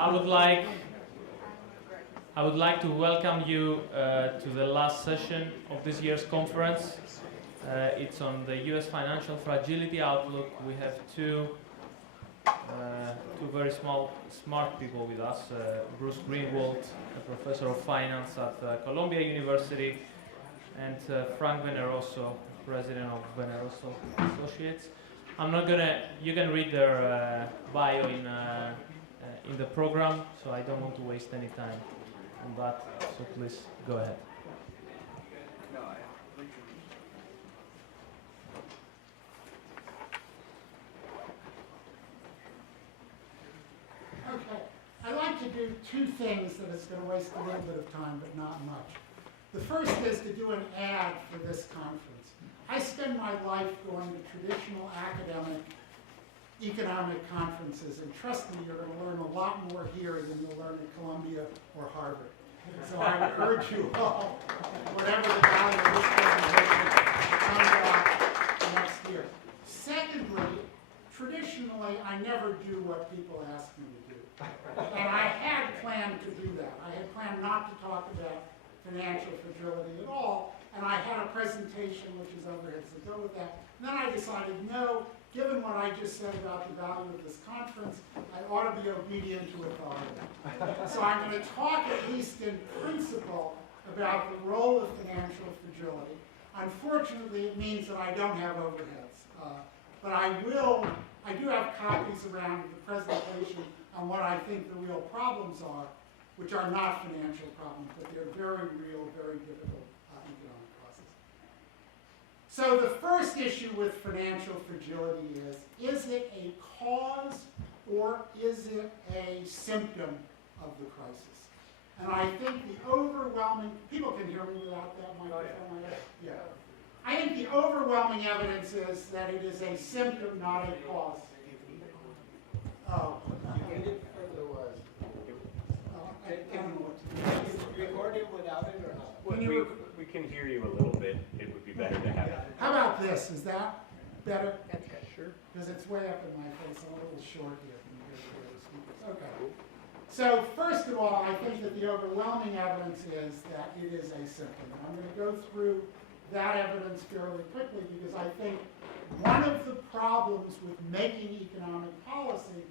I would like to welcome you to the last session of this year's conference. It's on the U.S. financial fragility outlook. We have two very smart people with us. Bruce Greenwald, a professor of finance at Columbia University, and Frank Veneroso, president of Veneroso Associates. You can read their bio in the program, so I don't want to waste any time on that, so please go ahead. Okay, I like to do two things that is going to waste a little bit of time, but not much. The first is to do an ad for this conference. I spend my life going to traditional academic economic conferences, and trust me, you're going to learn a lot more here than you'll learn at Columbia or Harvard. So I would urge you all, whatever the value of this presentation, come back next year. Secondly, traditionally, I never do what people ask me to do. And I had planned to do that. I had planned not to talk about financial fragility at all, and I had a presentation which is overhead, so go with that. And then I decided, no, given what I just said about the value of this conference, I ought to be obedient to authority. So I'm going to talk, at least in principle, about the role of financial fragility. Unfortunately, it means that I don't have overheads. But I do have copies around the presentation on what I think the real problems are, which are not financial problems, but they're very real, very difficult economic causes. So the first issue with financial fragility is it a cause or is it a symptom of the crisis? And I think the overwhelming, people can hear me without that microphone, yeah. I think the overwhelming evidence is that it is a symptom, not a cause. Oh. Record it without it or not? We can hear you a little bit. It would be better to have it. How about this? Is that better? That's good. Sure. Because it's way up in my face. I'm a little short here. Okay. So first of all, I think that the overwhelming evidence is that it is a symptom. And I'm going to go through that evidence fairly quickly because I think one of the problems with making economic policy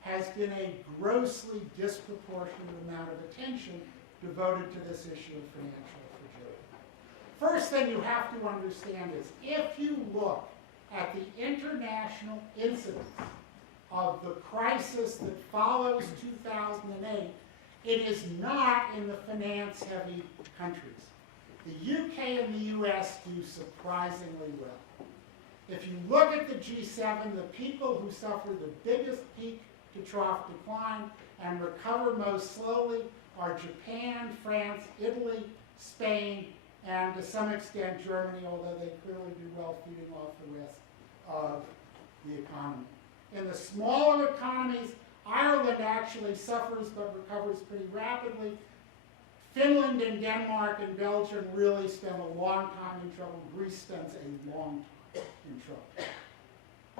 has been a grossly disproportionate amount of attention devoted to this issue of financial fragility. First thing you have to understand is if you look at the international incidence of the crisis that follows 2008, it is not in the finance-heavy countries. The UK and the US do surprisingly well. If you look at the G7, the people who suffer the biggest peak to trough decline and recover most slowly are Japan, France, Italy, Spain, and to some extent Germany, although they clearly do well feeding off the rest of the economy. In the smaller economies, Ireland actually suffers but recovers pretty rapidly. Finland and Denmark and Belgium really spend a long time in trouble. Greece spends a long time in trouble.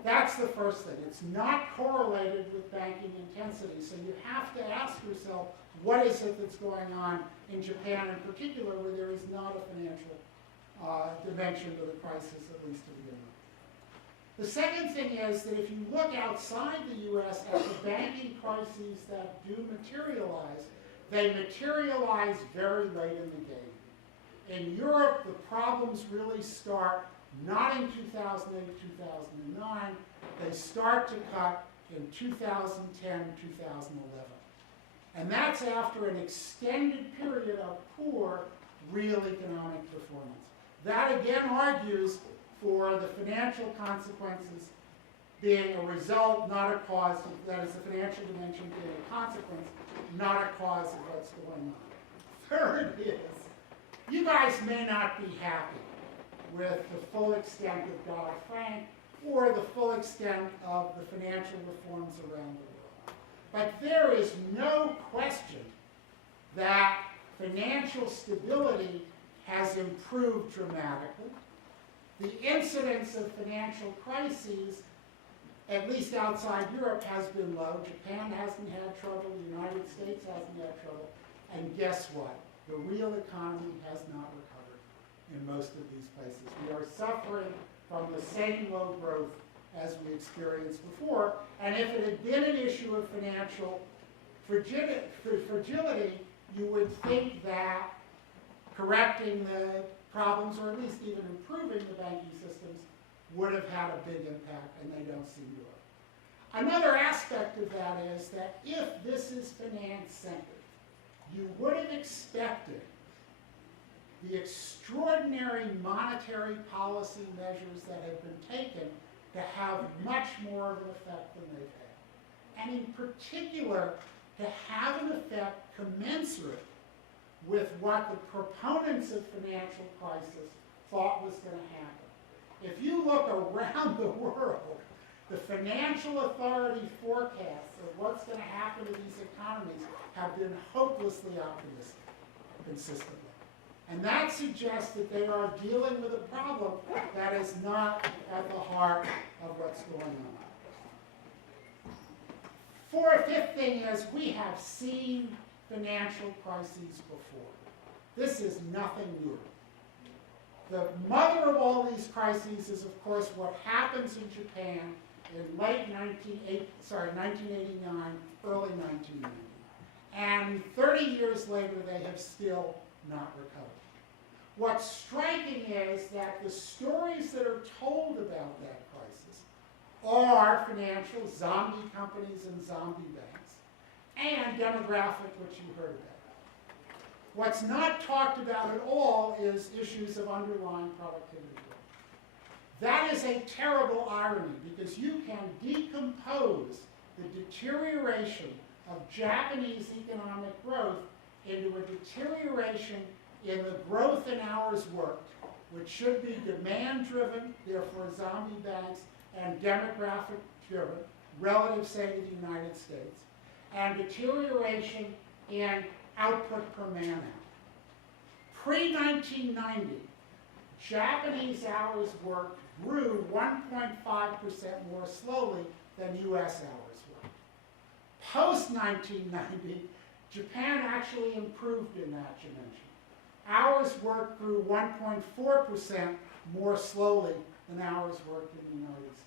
That's the first thing. It's not correlated with banking intensity, so you have to ask yourself, what is it that's going on in Japan in particular, where there is not a financial dimension to the crisis, at least to begin with. The second thing is that if you look outside the U.S. at the banking crises that do materialize, they materialize very late in the game. In Europe, the problems really start not in 2008, 2009. They start to cut in 2010, 2011. And that's after an extended period of poor real economic performance. That again argues for the financial consequences being a result, not a cause, that is the financial dimension being a consequence, not a cause of what's going on. Third is, you guys may not be happy with the full extent of Dodd-Frank or the full extent of the financial reforms around the world. But there is no question that financial stability has improved dramatically. The incidence of financial crises at least outside Europe, has been low. Japan hasn't had trouble. The United States hasn't had trouble. And guess what? The real economy has not recovered in most of these places. We are suffering from the same low growth as we experienced before. And if it had been an issue of financial fragility, you would think that correcting the problems, or at least even improving the banking systems, would have had a big impact, and they don't seem to have. Another aspect of that is that if this is finance-centered, you would have expected the extraordinary monetary policy measures that have been taken to have much more of an effect than they've had. And in particular, to have an effect commensurate with what the proponents of financial crisis thought was going to happen. If you look around the world, the financial authority forecasts of what's going to happen to these economies have been hopelessly optimistic consistently. And that suggests that they are dealing with a problem that is not at the heart of what's going on. Fifth thing is, we have seen financial crises before. This is nothing new. The mother of all these crises is, of course, what happens in Japan in late 1989, early 1990. And 30 years later, they have still not recovered. What's striking is that the stories that are told about that crisis are financial zombie companies and zombie banks, and demographic, which you heard about. What's not talked about at all is issues of underlying productivity growth. That is a terrible irony, because you can decompose the deterioration of Japanese economic growth into a deterioration in the growth in hours worked, which should be demand-driven, therefore zombie banks, and demographic-driven, relative, say, to the United States, and deterioration in output per man-hour. Pre-1990, Japanese hours worked grew 1.5% more slowly than U.S. hours worked. Post-1990, Japan actually improved in that dimension. Hours worked grew 1.4% more slowly than hours worked in the United States.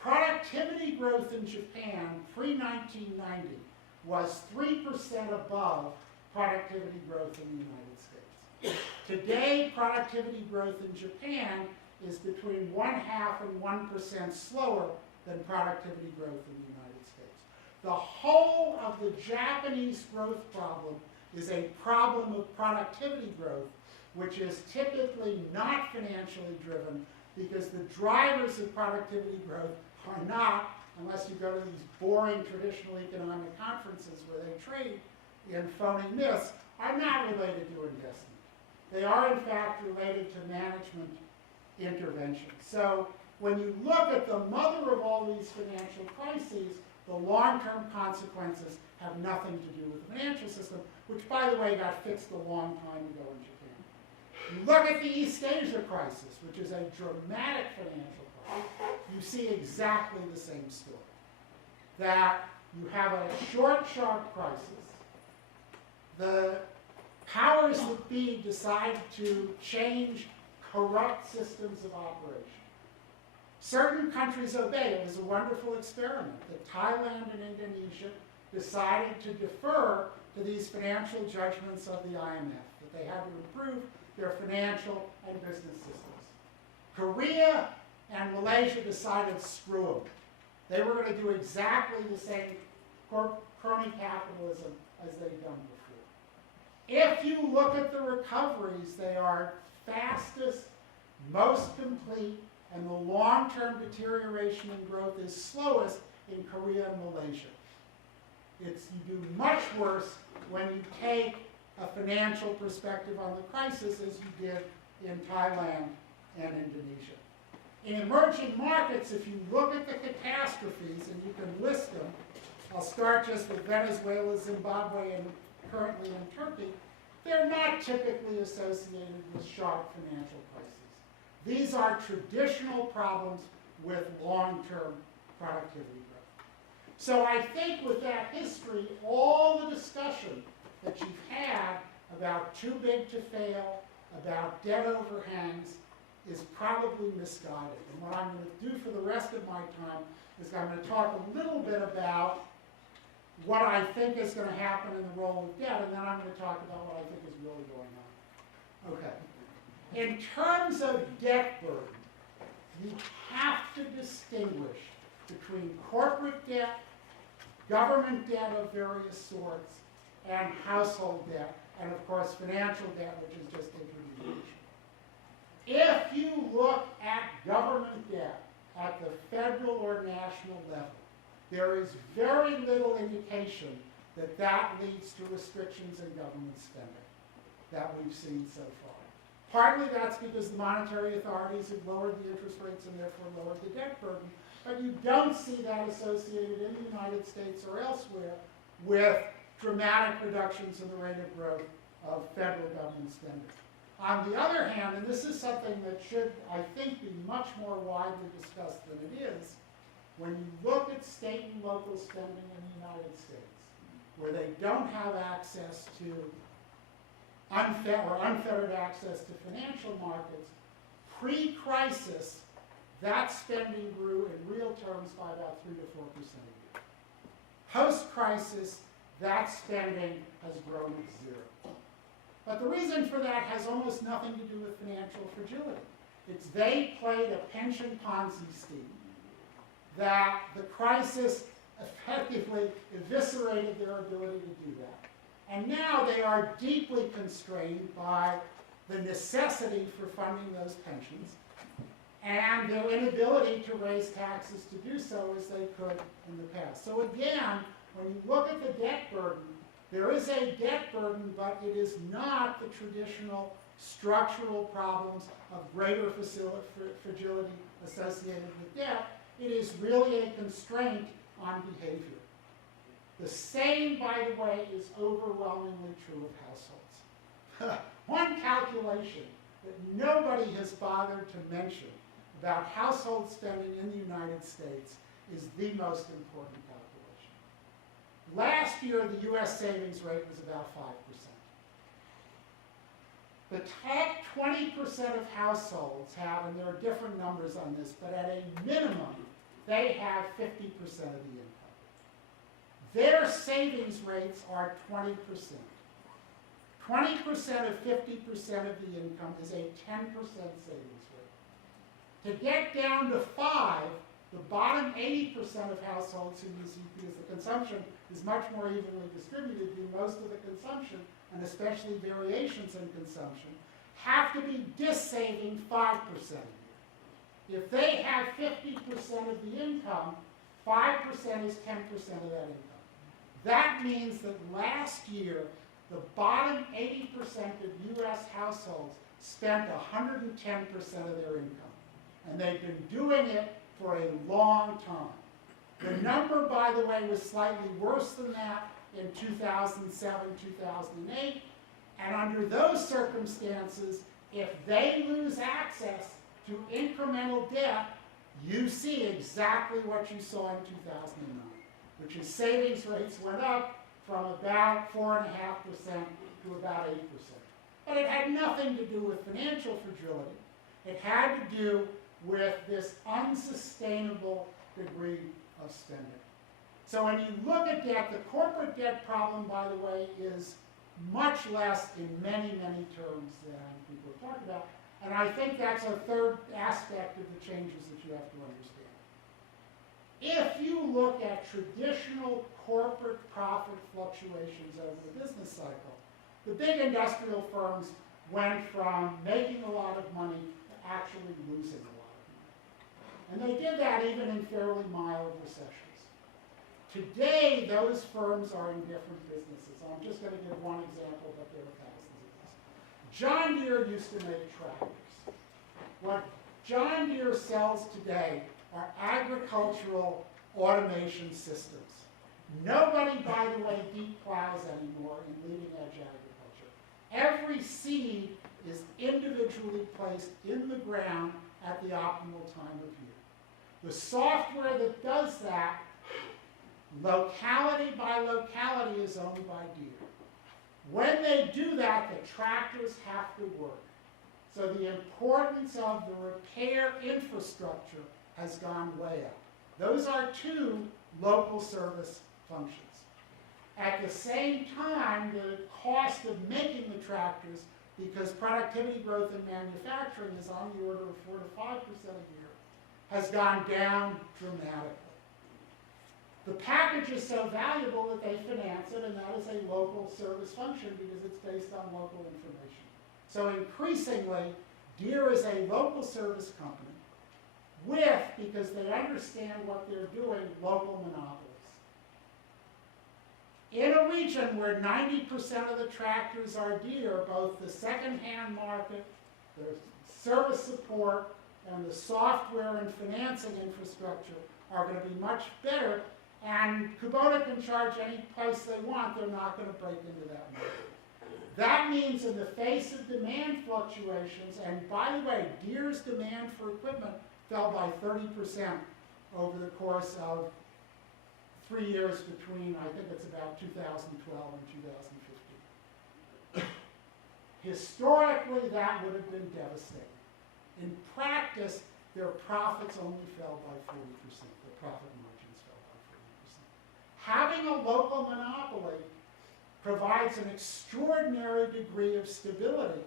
Productivity growth in Japan pre-1990 was 3% above productivity growth in the United States. Today, productivity growth in Japan is between 0.5% and 1% slower than productivity growth in the United States. The whole of the Japanese growth problem is a problem of productivity growth, which is typically not financially driven, because the drivers of productivity growth are not, unless you go to these boring traditional economic conferences where they trade in phony myths, are not related to investment. They are, in fact, related to management intervention. So when you look at the mother of all these financial crises, the long-term consequences have nothing to do with the financial system, which, by the way, got fixed a long time ago in Japan. You look at the East Asia crisis, which is a dramatic financial crisis, you see exactly the same story. That you have a short, sharp crisis. The powers that be decide to change corrupt systems of operation. Certain countries obey. It was a wonderful experiment that Thailand and Indonesia decided to defer to these financial judgments of the IMF, that they had to improve their financial and business systems. Korea and Malaysia decided, screw them. They were going to do exactly the same crony capitalism as they'd done before. If you look at the recoveries, they are fastest, most complete, and the long-term deterioration in growth is slowest in Korea and Malaysia. You do much worse when you take a financial perspective on the crisis, as you did in Thailand and Indonesia. In emerging markets, if you look at the catastrophes, and you can list them, I'll start just with Venezuela, Zimbabwe, and currently in Turkey, they're not typically associated with sharp financial crises. These are traditional problems with long-term productivity growth. So I think with that history, all the discussion that you've had about too big to fail, about debt overhangs, is probably misguided. And what I'm going to do for the rest of my time is I'm going to talk a little bit about what I think is going to happen in the role of debt, and then I'm going to talk about what I think is really going on. Okay. In terms of debt burden, you have to distinguish between corporate debt, government debt of various sorts, and household debt, and of course financial debt, which is just intermediation. If you look at government debt at the federal or national level, there is very little indication that that leads to restrictions in government spending that we've seen so far. Partly that's because the monetary authorities have lowered the interest rates and therefore lowered the debt burden, but you don't see that associated in the United States or elsewhere with dramatic reductions in the rate of growth of federal government spending. On the other hand, and this is something that should, I think, be much more widely discussed than it is, when you look at state and local spending in the United States, where they don't have access to unfettered access to financial markets, pre-crisis, that spending grew in real terms by about 3 to 4% a year. Post-crisis, that spending has grown at 0. But the reason for that has almost nothing to do with financial fragility. It's they played a pension Ponzi scheme that the crisis effectively eviscerated their ability to do that. And now they are deeply constrained by the necessity for funding those pensions and their inability to raise taxes to do so as they could in the past. So again, when you look at the debt burden, there is a debt burden, but it is not the traditional structural problems of greater fragility associated with debt. It is really a constraint on behavior. The same, by the way, is overwhelmingly true of households. One calculation that nobody has bothered to mention about household spending in the United States is the most important calculation. Last year, the U.S. savings rate was about 5%. The top 20% of households have, and there are different numbers on this, but at a minimum, they have 50% of the income. Their savings rates are 20%. 20% of 50% of the income is a 10% savings rate. To get down to 5, the bottom 80% of households who use, because the consumption is much more evenly distributed, do most of the consumption, and especially variations in consumption, have to be dissaving 5% a year. If they have 50% of the income, 5% is 10% of that income. That means that last year, the bottom 80% of U.S. households spent 110% of their income. And they've been doing it for a long time. The number, by the way, was slightly worse than that in 2007, 2008. And under those circumstances, if they lose access to incremental debt, you see exactly what you saw in 2009, which is savings rates went up from about 4.5% to about 8%. But it had nothing to do with financial fragility. It had to do with this unsustainable degree of spending. So when you look at debt, the corporate debt problem, by the way, is much less in many, many terms than people have talked about. And I think that's a third aspect of the changes that you have to understand. If you look at traditional corporate profit fluctuations over the business cycle, the big industrial firms went from making a lot of money to actually losing a lot of money. And they did that even in fairly mild recessions. Today, those firms are in different businesses. I'm just going to give one example, but there are thousands of these. John Deere used to make tractors. What John Deere sells today are agricultural automation systems. Nobody, by the way, deep plows anymore in leading-edge agriculture. Every seed is individually placed in the ground at the optimal time of year. The software that does that, locality by locality, is owned by Deere. When they do that, the tractors have to work. So the importance of the repair infrastructure has gone way up. Those are two local service functions. At the same time, the cost of making the tractors, because productivity growth in manufacturing is on the order of 4 to 5% a year, has gone down dramatically. The package is so valuable that they finance it, and that is a local service function because it's based on local information. So increasingly, Deere is a local service company with, because they understand what they're doing, local monopolies. In a region where 90% of the tractors are Deere, both the second-hand market, the service support, and the software and financing infrastructure are going to be much better, and Kubota can charge any price they want. They're not going to break into that market. That means in the face of demand fluctuations, and by the way, Deere's demand for equipment fell by 30% over the course of 3 years between, I think it's about 2012 and 2015. Historically, that would have been devastating. In practice, their profits only fell by 40%. Their profit margins fell by 40%. Having a local monopoly provides an extraordinary degree of stability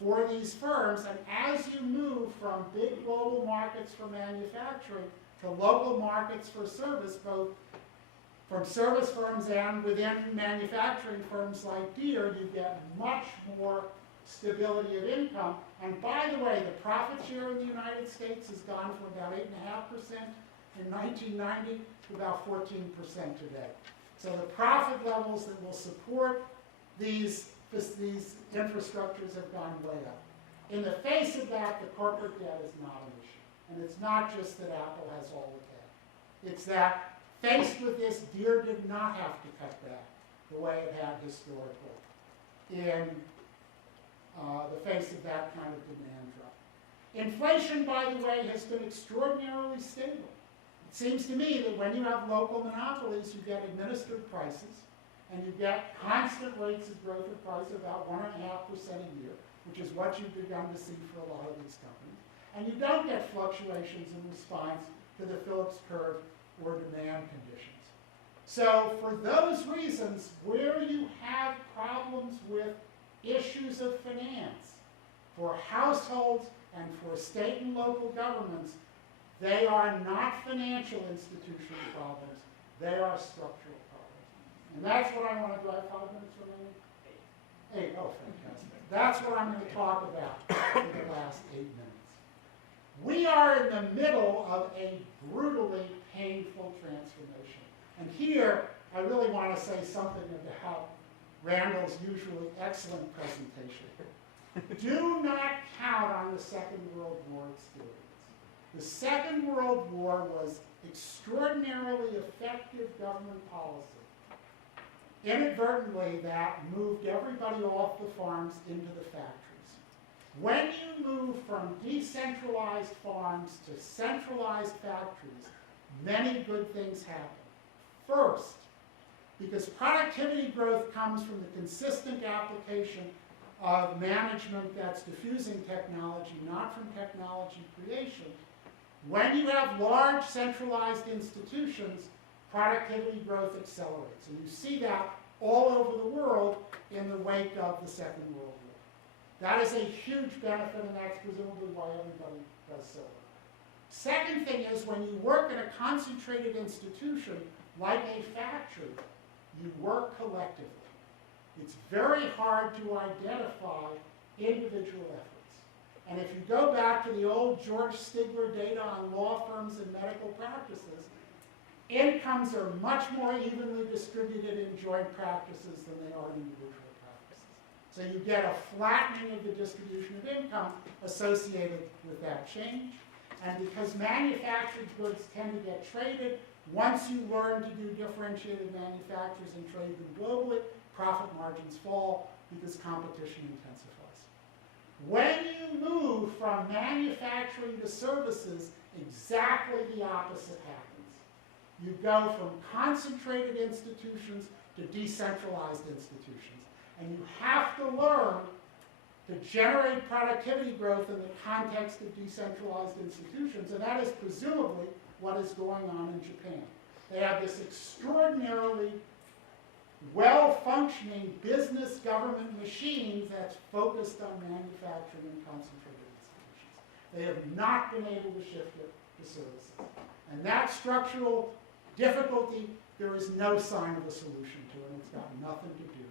for these firms, and as you move from big global markets for manufacturing to local markets for service, both from service firms and within manufacturing firms like Deere, you get much more stability of income. And by the way, the profit share in the United States has gone from about 8.5% in 1990 to about 14% today. So the profit levels that will support these infrastructures have gone way up. In the face of that, the corporate debt is not an issue. And it's not just that Apple has all the debt. It's that faced with this, Deere did not have to cut back the way it had historically in the face of that kind of demand drop. Inflation, by the way, has been extraordinarily stable. It seems to me that when you have local monopolies, you get administered prices, and you get constant rates of growth of price of about 1.5% a year, which is what you've begun to see for a lot of these companies. And you don't get fluctuations in response to the Phillips curve or demand conditions. So for those reasons, where you have problems with issues of finance for households and for state and local governments, they are not financial institution problems, they are structural problems. And that's what I want to do. I have 5 minutes remaining? 8, oh fantastic. That's what I'm going to talk about for the last 8 minutes. We are in the middle of a brutally painful transformation. And here, I really want to say something about Randall's usually excellent presentation. Do not count on the Second World War experience. The Second World War was extraordinarily effective government policy. Inadvertently, that moved everybody off the farms into the factories. When you move from decentralized farms to centralized factories, many good things happen. First, because productivity growth comes from the consistent application of management that's diffusing technology, not from technology creation. When you have large centralized institutions, productivity growth accelerates. And you see that all over the world in the wake of the Second World War. That is a huge benefit, and that's presumably why everybody does so well. Second thing is, when you work in a concentrated institution like a factory, you work collectively. It's very hard to identify individual efforts. And if you go back to the old George Stigler data on law firms and medical practices, incomes are much more evenly distributed in joint practices than they are in individual practices. So you get a flattening of the distribution of income associated with that change. And because manufactured goods tend to get traded, once you learn to do differentiated manufactures and trade them globally, profit margins fall because competition intensifies. When you move from manufacturing to services, exactly the opposite happens. You go from concentrated institutions to decentralized institutions. And you have to learn to generate productivity growth in the context of decentralized institutions, and that is presumably what is going on in Japan. They have this extraordinarily well-functioning business government machine that's focused on manufacturing and concentrated institutions. They have not been able to shift it to services. And that structural difficulty, there is no sign of a solution to it, and it's got nothing to do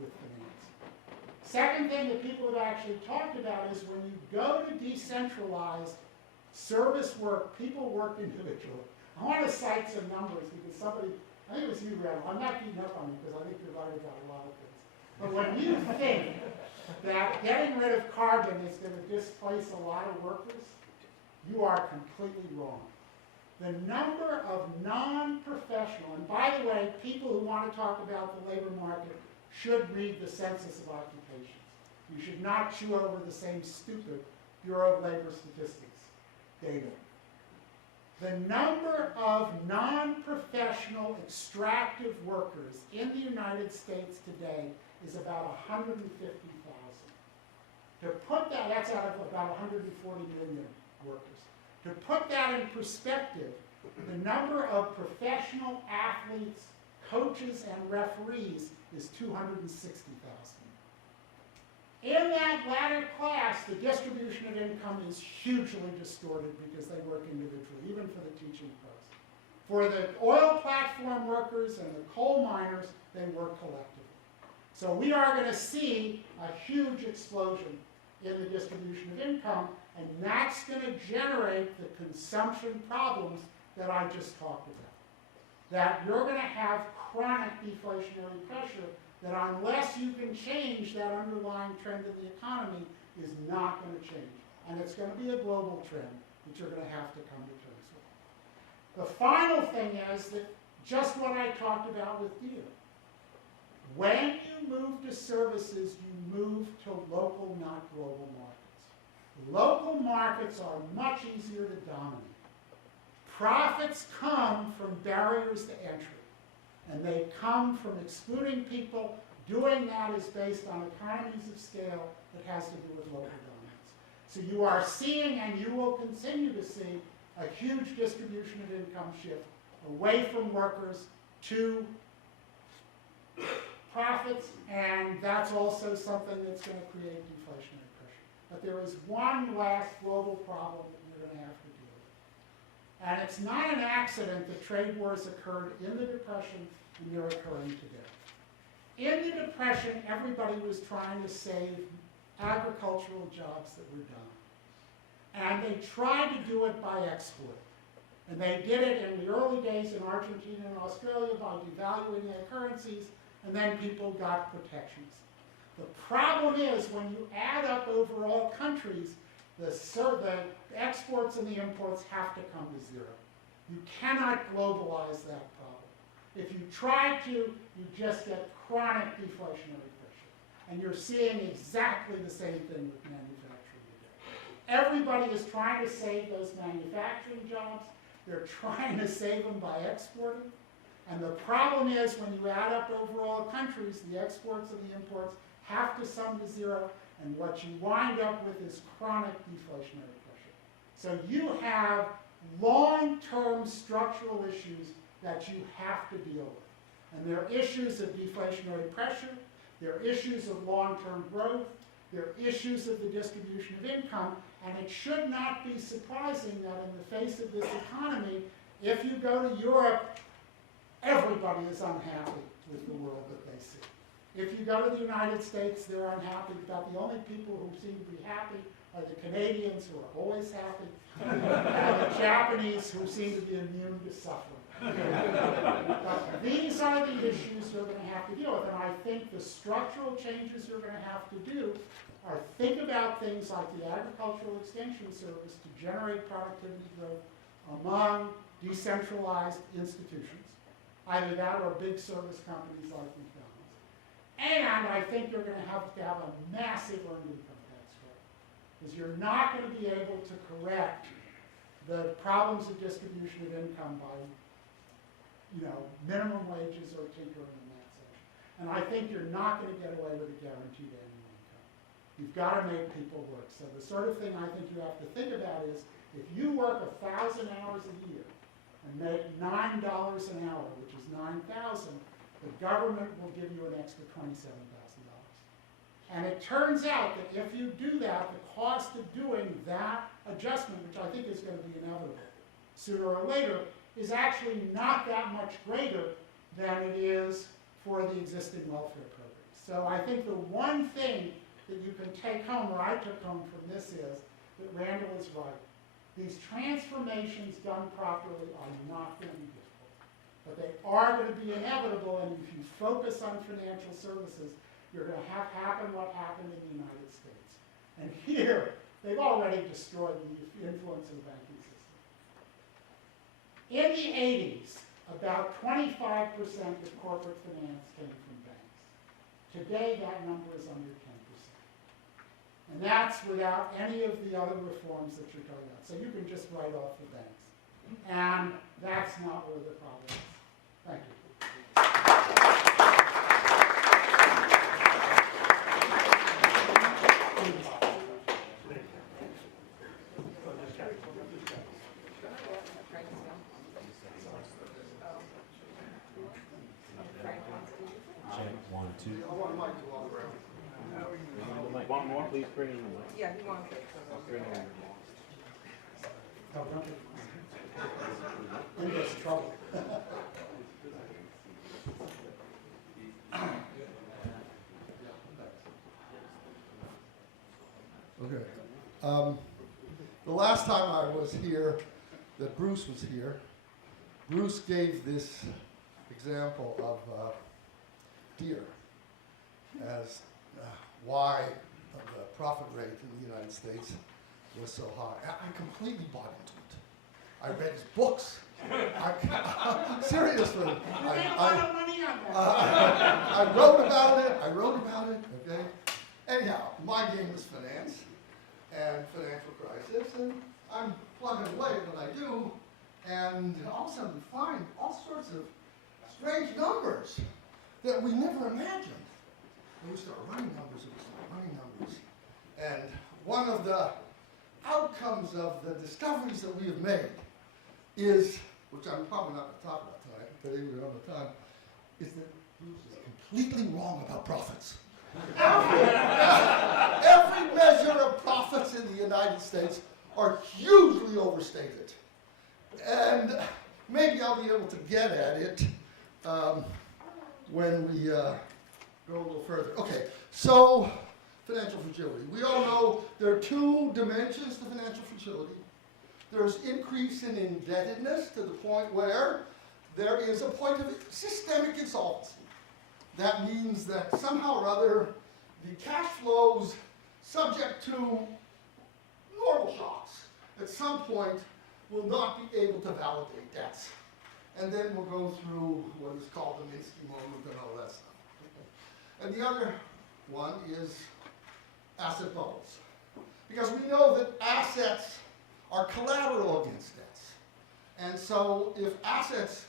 with finance. Second thing that people have actually talked about is when you go to decentralized service work, people work individually. I want to cite some numbers because somebody, I think it was you, Randall. I'm not beating up on you because I think you're right about a lot of things. But when you think that getting rid of carbon is going to displace a lot of workers, you are completely wrong. The number of non-professional, and by the way, people who want to talk about the labor market should read the Census of Occupations. You should not chew over the same stupid Bureau of Labor Statistics data. The number of non-professional extractive workers in the United States today is about 150,000. To put that, that's out of about 140 million workers. To put that in perspective, the number of professional athletes, coaches, and referees is 260,000. In that latter class, the distribution of income is hugely distorted because they work individually, even for the teaching pros. For the oil platform workers and the coal miners, they work collectively. So we are going to see a huge explosion in the distribution of income, and that's going to generate the consumption problems that I just talked about. That you're going to have chronic deflationary pressure that unless you can change that underlying trend in the economy is not going to change. And it's going to be a global trend that you're going to have to come to terms with. The final thing is that just what I talked about with deer. When you move to services, you move to local, not global markets. Local markets are much easier to dominate. Profits come from barriers to entry. And they come from excluding people. Doing that is based on economies of scale that has to do with local dominance. So you are seeing, and you will continue to see, a huge distribution of income shift away from workers to profits, and that's also something that's going to create deflationary pressure. But there is one last global problem that you're going to have to deal with. And it's not an accident that trade wars occurred in the Depression and they're occurring today. In the Depression, everybody was trying to save agricultural jobs that were done. And they tried to do it by export. And they did it in the early days in Argentina and Australia by devaluing their currencies, and then people got protections. The problem is when you add up overall countries, the exports and the imports have to come to zero. You cannot globalize that problem. If you try to, you just get chronic deflationary pressure. And you're seeing exactly the same thing with manufacturing today. Everybody is trying to save those manufacturing jobs. They're trying to save them by exporting. And the problem is when you add up overall countries, the exports and the imports have to sum to zero. And what you wind up with is chronic deflationary pressure. So you have long-term structural issues that you have to deal with. And there are issues of deflationary pressure, there are issues of long-term growth, there are issues of the distribution of income, and it should not be surprising that in the face of this economy, if you go to Europe, everybody is unhappy with the world that they see. If you go to the United States, they're unhappy. About the only people who seem to be happy are the Canadians, who are always happy, and the Japanese, who seem to be immune to suffering. These are the issues you're going to have to deal with, and I think the structural changes you're going to have to do are think about things like the Agricultural Extension Service to generate productivity growth among decentralized institutions, either that or big service companies like McDonald's. And I think you're going to have a massive earned income tax credit. because you're not going to be able to correct the problems of distribution of income by, minimum wages or tinkering in that section. And I think you're not going to get away with a guaranteed annual income. You've got to make people work. So the sort of thing I think you have to think about is, if you work 1,000 hours a year and make $9 an hour, which is 9,000, the government will give you an extra $27,000. And it turns out that if you do that, the cost of doing that adjustment, which I think is going to be inevitable sooner or later, is actually not that much greater than it is for the existing welfare programs. So I think the one thing that you can take home, or I took home from this, is that Randall is right. These transformations done properly are not going to be difficult, but they are going to be inevitable, and if you focus on financial services, you're going to have happen what happened in the United States. And here, they've already destroyed the influence of the banking system. In the 80s, about 25% of corporate finance came from banks. Today, that number is under 10%. And that's without any of the other reforms that you're talking about. So you can just write off the banks. And that's not where the problem is. Thank you. One more, please bring in the mic. Yeah, he wants it. Bring in the mic. Oh, don't you? There's trouble. Okay. The last time I was here, that Bruce was here, Bruce gave this example of deer as why the profit rate in the United States was so high. I completely bought into it. I read his books. Seriously. You made a lot of money on that. I wrote about it, okay? Anyhow, my game is finance and financial crisis, and I'm plugging away what I do, and all of a sudden we find all sorts of strange numbers that we never imagined. And we start running numbers, and one of the outcomes of the discoveries that we have made is, which I'm probably not going to talk about tonight, because we don't have time, is that Bruce is completely wrong about profits. Every measure of profits in the United States are hugely overstated. And maybe I'll be able to get at it when we go a little further. Okay, so financial fragility. We all know there are two dimensions to financial fragility. There's increase in indebtedness to the point where there is a point of systemic insolvency. That means that somehow or other the cash flows subject to normal shocks at some point will not be able to validate debts. And then we'll go through what is called the Minsky moment and all that stuff. And the other one is asset bubbles. Because we know that assets are collateral against debts. And so if assets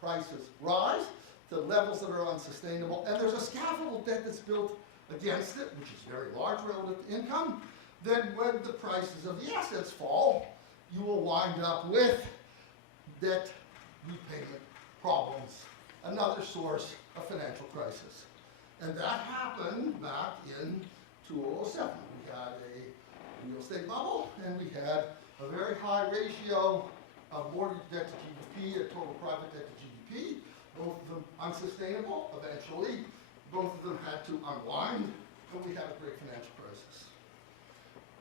prices rise to levels that are unsustainable, and there's a scaffold debt that's built against it, which is very large relative to income, then when the prices of the assets fall, you will wind up with debt repayment problems, another source of financial crisis. And that happened back in 2007. We had a real estate bubble, and we had a very high ratio of mortgage debt to GDP and total private debt to GDP, both of them unsustainable. Eventually, both of them had to unwind, and we had a great financial crisis.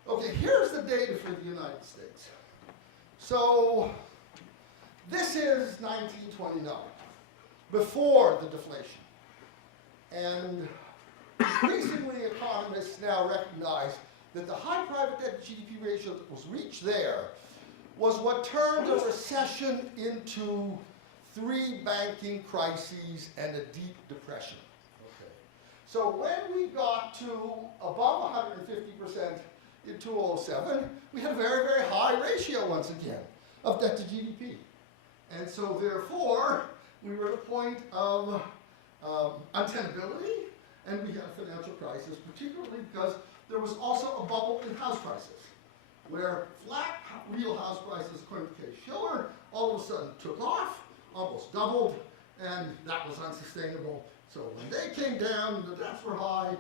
Okay, here's the data for the United States. So this is 1929, before the deflation. And increasingly economists now recognize that the high private debt to GDP ratio that was reached there was what turned a recession into 3 banking crises and a deep depression. Okay. So when we got to above 150% in 2007, we had a very, very high ratio once again of debt to GDP. And so therefore, we were at a point of untenability, and we had a financial crisis, particularly because there was also a bubble in house prices, where flat real house prices, according to Kay Schiller, all of a sudden took off, almost doubled, and that was unsustainable. So when they came down, the debts were high,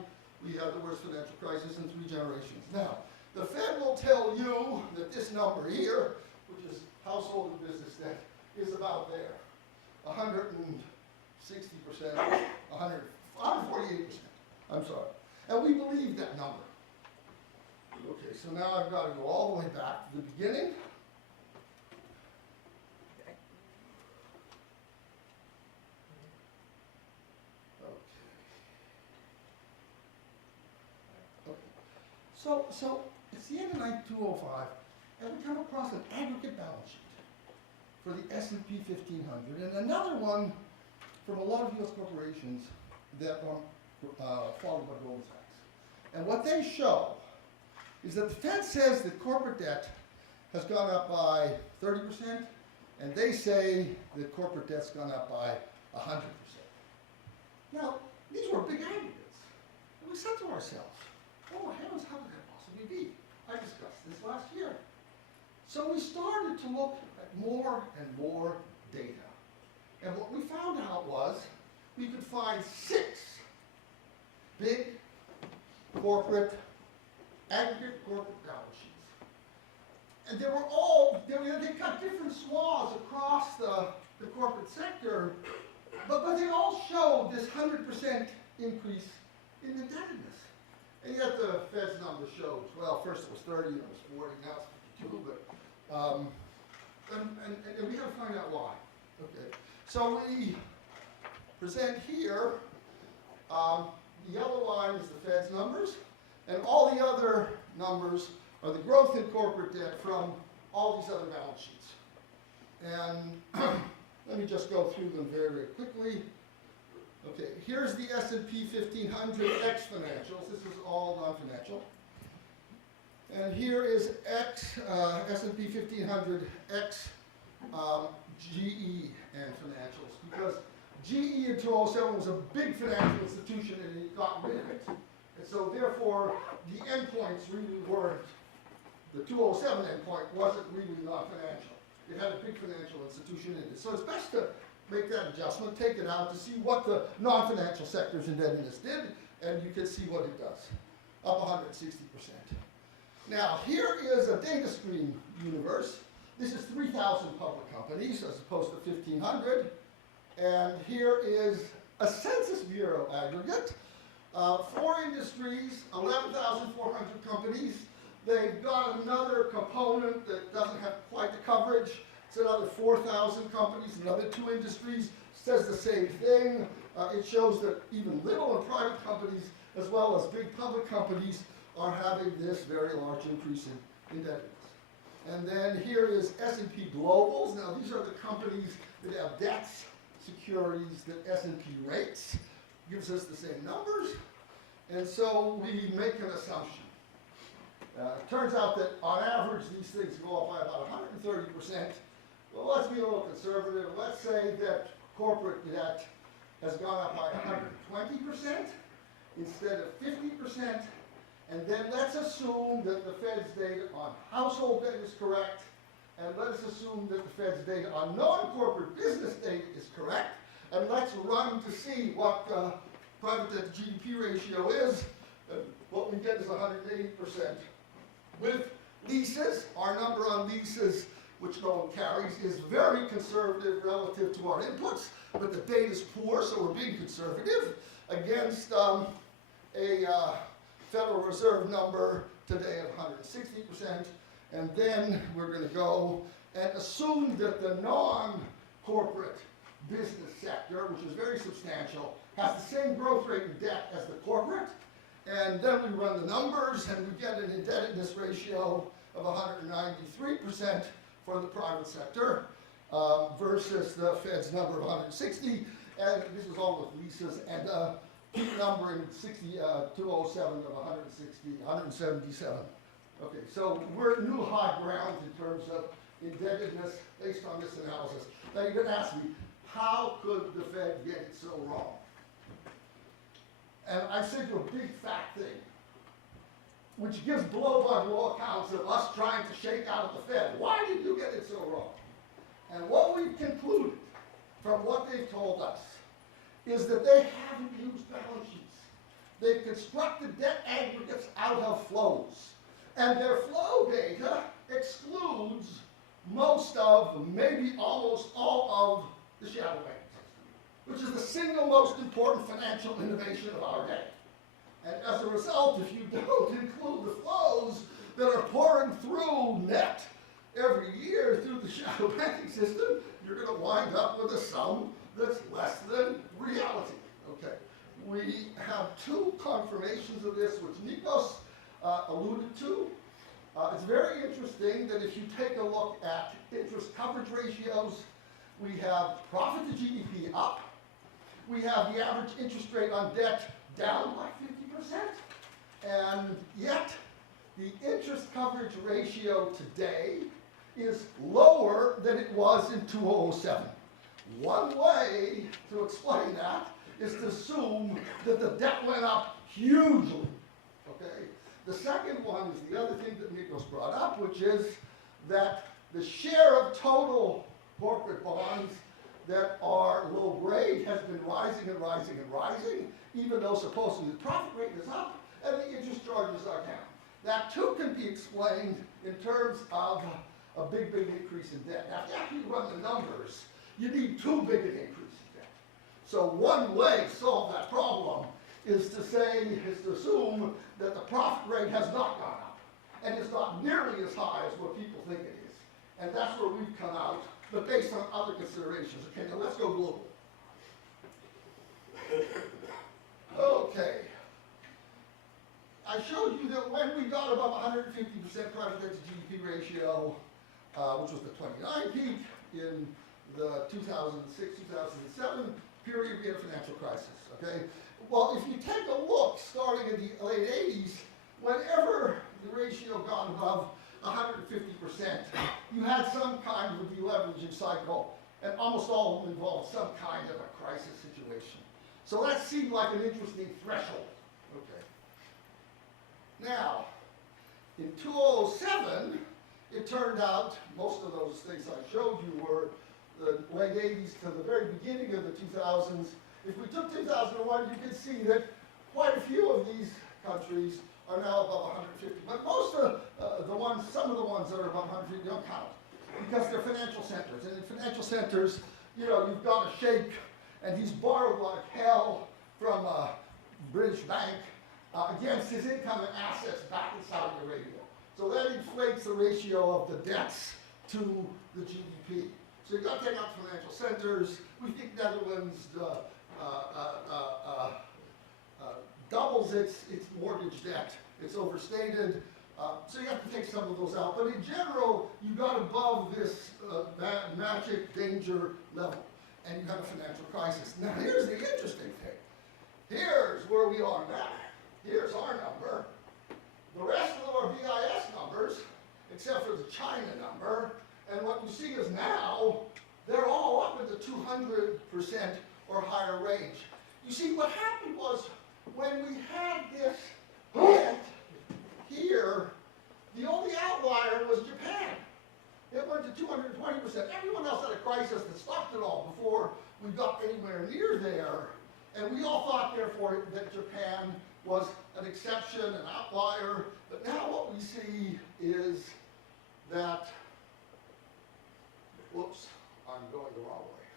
we had the worst financial crisis in 3 generations. Now, the Fed will tell you that this number here, which is household and business debt, is about there. 160%, 148%, I'm sorry. And we believe that number. Okay, so now I've got to go all the way back to the beginning. So it's the end of 2005, and we come across an aggregate balance sheet for the S&P 1500, and another one from a lot of U.S. corporations that are followed by Goldman Sachs. And what they show is that the Fed says that corporate debt has gone up by 30%, and they say that corporate debt's gone up by 100%. Now, these were big aggregates. And we said to ourselves, oh heavens, how could that possibly be? I discussed this last year. So we started to look at more and more data. And what we found out was we could find 6 big corporate, aggregate corporate balance sheets. And they were all, they cut different swaths across the corporate sector, but they all showed this 100% increase in indebtedness. And yet the Fed's number shows, well, first it was 30, then it was 40, now it's 52, but, and we gotta find out why. Okay, so we present here, the yellow line is the Fed's numbers, and all the other numbers are the growth in corporate debt from all these other balance sheets. And let me just go through them very, very quickly. Okay, here's the S&P 1500 X financials. This is all non-financial. And here is X, S&P 1500 X GE and financials, because GE in 2007 was a big financial institution and it got rid of it. And so therefore, the endpoints really weren't, the 2007 endpoint wasn't really non-financial. It had a big financial institution in it. So it's best to make that adjustment, take it out to see what the non-financial sector's indebtedness did, and you can see what it does, up 160%. Now, here is a data stream universe. This is 3,000 public companies as opposed to 1,500. And here is a Census Bureau aggregate. 4 industries, 11,400 companies. They've got another component that doesn't have quite the coverage. It's another 4,000 companies, another 2 industries, says the same thing. It shows that even little and private companies, as well as big public companies, are having this very large increase in indebtedness. And then here is S&P Globals. Now these are the companies that have debts, securities that S&P rates. Gives us the same numbers. And so we make an assumption. It turns out that on average these things go up by about 130%. Well, let's be a little conservative. Let's say that corporate debt has gone up by 120% instead of 50%. And then let's assume that the Fed's data on household debt is correct. And let's assume that the Fed's data on non-corporate business data is correct. And let's run to see what private debt to GDP ratio is. And what we get is 180%. With leases, our number on leases, which no one carries, is very conservative relative to our inputs, but the data's poor, so we're being conservative against a Federal Reserve number today of 160%. And then we're going to go and assume that the non-corporate business sector, which is very substantial, has the same growth rate in debt as the corporate. And then we run the numbers and we get an indebtedness ratio of 193% for the private sector versus the Fed's number of 160. And this is all with leases and peak number in 2007 of 177. Okay, so we're new high ground in terms of indebtedness based on this analysis. Now you're gonna ask me, how could the Fed get it so wrong? And I sent you a big fat thing, which gives blow-by-blow accounts of us trying to shake out the Fed. Why did you get it so wrong? And what we've concluded from what they've told us is that they haven't used balance sheets. They've constructed debt aggregates out of flows. And their flow data excludes most of, maybe almost all of, the shadow banking system, which is the single most important financial innovation of our day. And as a result, if you don't include the flows that are pouring through net every year through the shadow banking system, you're going to wind up with a sum that's less than reality. Okay. We have two confirmations of this, which Nikos alluded to. It's very interesting that if you take a look at interest coverage ratios, we have profit to GDP up. We have the average interest rate on debt down by 50%. And yet, the interest coverage ratio today is lower than it was in 2007. One way to explain that is to assume that the debt went up hugely. Okay? The second one is the other thing that Nikos brought up, which is that the share of total corporate bonds that are low grade has been rising and rising and rising, even though supposedly the profit rate is up and the interest charges are down. That too can be explained in terms of a big, big increase in debt. Now, if you actually run the numbers, you need too big an increase in debt. So one way to solve that problem is to assume that the profit rate has not gone up and is not nearly as high as what people think it is. And that's where we've come out, but based on other considerations. Okay, now let's go global. Okay. I showed you that when we got above 150% private debt to GDP ratio, which was the 29 peak in the 2006-2007 period, we had a financial crisis, okay? Well, if you take a look, starting in the late 80s, whenever the ratio got above 150%, you had some kind of a deleveraging cycle, and almost all of them involved some kind of a crisis situation. So that seemed like an interesting threshold, okay? Now, in 2007, it turned out most of those things I showed you were the late 80s to the very beginning of the 2000s. If we took 2001, you can see that quite a few of these countries are now above 150. But most of some of the ones that are above 150 don't count because they're financial centers. And in financial centers, you know, you've got a sheikh and he's borrowed like hell from a British bank against his income and assets back in Saudi Arabia. So that inflates the ratio of the debts to the GDP. So you've got to take out financial centers. We think Netherlands doubles its mortgage debt. It's overstated. So you have to take some of those out. But in general, you got above this magic danger level, and you got a financial crisis. Now here's the interesting thing. Here's where we are now. Here's our number. The rest of them are BIS numbers, except for the China number. And what you see is now, they're all up in the 200% or higher range. You see, what happened was, when we had this event here, the only outlier was Japan. It went to 220%. Everyone else had a crisis that stopped it all before we got anywhere near there. And we all thought, therefore, that Japan was an exception, an outlier. But now what we see is that, whoops, I'm going the wrong way.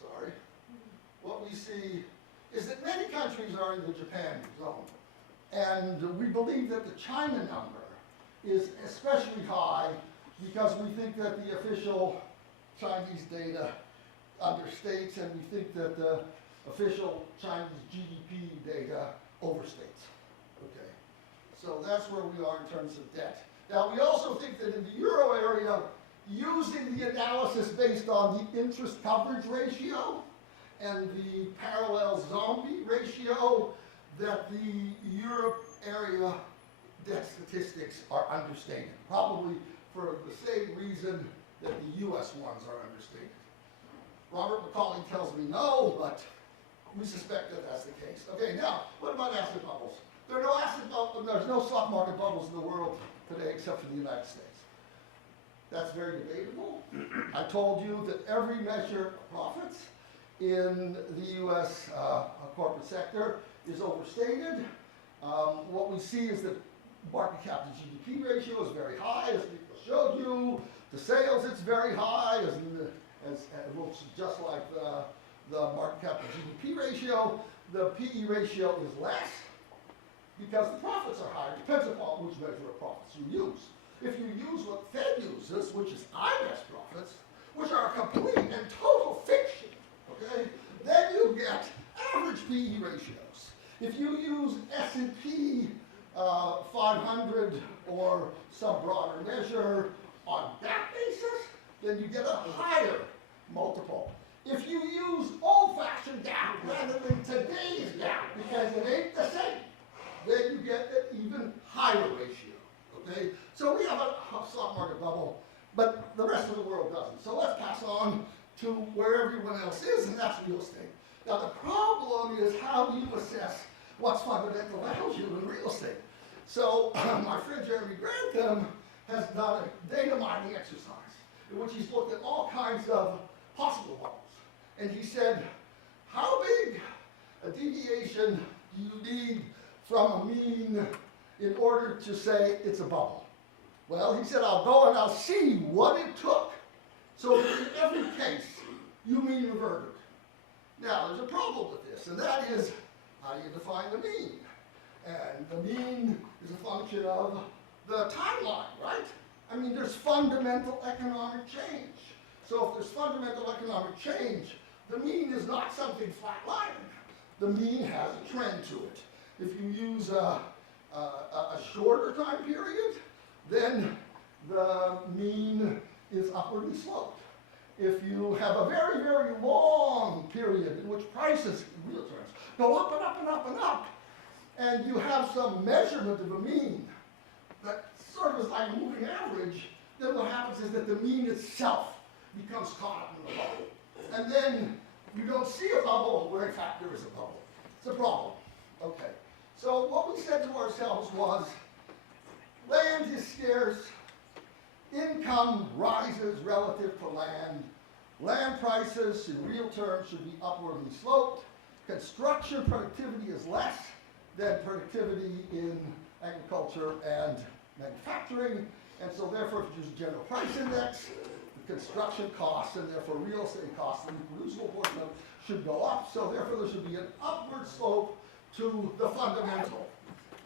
Sorry. What we see is that many countries are in the Japan zone. And we believe that the China number is especially high because we think that the official Chinese data understates, and we think that the official Chinese GDP data overstates. Okay, so that's where we are in terms of debt. Now, we also think that in the euro area, using the analysis based on the interest coverage ratio and the parallel zombie ratio, that the Europe area debt statistics are understated, probably for the same reason that the US ones are understated. Robert McCauley tells me no, but we suspect that that's the case. Okay, now, what about asset bubbles? There's no stock market bubbles in the world today except for the United States. That's very debatable. I told you that every measure of profits in the US corporate sector is overstated. What we see is that market cap to GDP ratio is very high, as people showed you. The sales, it's very high, as it looks just like the market cap to GDP ratio. The PE ratio is less because the profits are higher. Depends upon which measure of profits you use. If you use what Fed uses, which is IMS profits, which are a complete and total fiction, okay, then you get average PE ratios. If you use S&P 500 or some broader measure on that basis, then you get a higher multiple. If you use old-fashioned GAAP rather than today's GAAP, because it ain't the same, then you get an even higher ratio, okay? So we have a stock market bubble, but the rest of the world doesn't. So let's pass on to where everyone else is, and that's real estate. Now the problem is how do you assess what's fundamental value in real estate? So my friend Jeremy Grantham has done a data mining exercise in which he's looked at all kinds of possible bubbles. And he said, how big a deviation do you need from a mean in order to say it's a bubble? Well, he said, I'll go and I'll see what it took. So in every case, you mean reverted. Now, there's a problem with this, and that is, how do you define the mean? And the mean is a function of the timeline, right? I mean, there's fundamental economic change. So if there's fundamental economic change, the mean is not something flat-lying. The mean has a trend to it. If you use a shorter time period, then the mean is upwardly sloped. If you have a very, very long period in which prices, in real terms, go up and up and up and up, and you have some measurement of a mean that sort of is like a moving average, then what happens is that the mean itself becomes caught up in the bubble. And then you don't see a bubble where in fact there is a bubble. It's a problem. Okay. So what we said to ourselves was, land is scarce, income rises relative to land, land prices in real terms should be upwardly sloped, construction productivity is less than productivity in agriculture and manufacturing, and so therefore if you use a general price index, the construction costs and therefore real estate costs, the reproducible portion of it should go up, so therefore there should be an upward slope to the fundamental.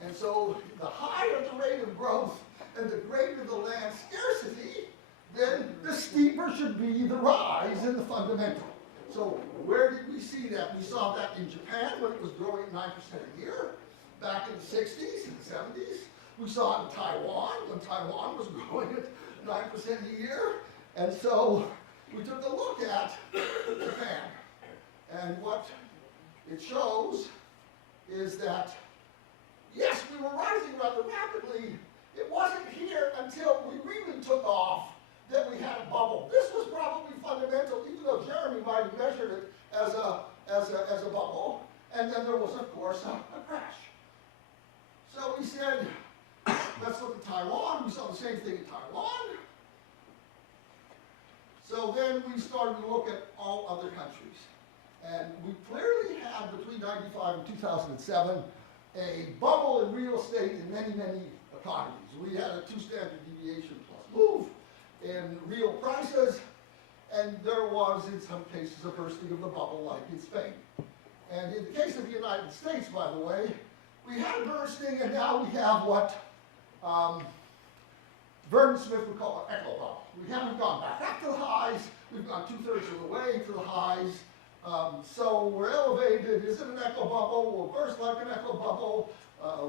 And so the higher the rate of growth and the greater the land scarcity, then the steeper should be the rise in the fundamental. So where did we see that? We saw that in Japan when it was growing at 9% a year, back in the 60s and 70s. We saw it in Taiwan when Taiwan was growing at 9% a year. And so we took a look at Japan. And what it shows is that, yes, we were rising rather rapidly. It wasn't here until we really took off that we had a bubble. This was probably fundamental, even though Jeremy might have measured it as a bubble. And then there was, of course, a crash. So we said, let's look at Taiwan. We saw the same thing in Taiwan. So then we started to look at all other countries. And we clearly had, between 95 and 2007, a bubble in real estate in many, many economies. We had a 2 standard deviation plus move in real prices, and there was, in some cases, a bursting of the bubble, like in Spain. And in the case of the United States, by the way, we had a bursting, and now we have what Vernon Smith would call an echo bubble. We haven't gone back up to the highs. We've gone 2/3 of the way to the highs. So we're elevated. Is it an echo bubble? Will it burst like an echo bubble,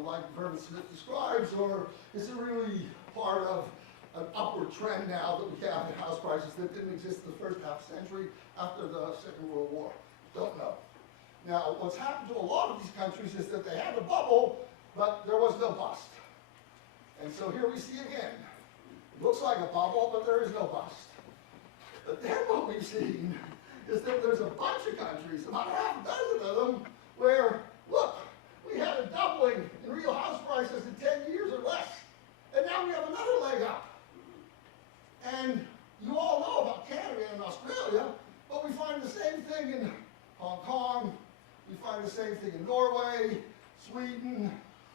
like Vernon Smith describes, or is it really part of an upward trend now that we have in house prices that didn't exist in the first half century after the Second World War? Don't know. Now, what's happened to a lot of these countries is that they had a bubble, but there was no bust. And so here we see again, it looks like a bubble, but there is no bust. But then what we've seen is that there's a bunch of countries, about half a dozen of them, where, look, we had a doubling in real house prices in 10 years or less. And now we have another leg up. And you all know about Canada and Australia, but we find the same thing in Hong Kong, we find the same thing in Norway, Sweden,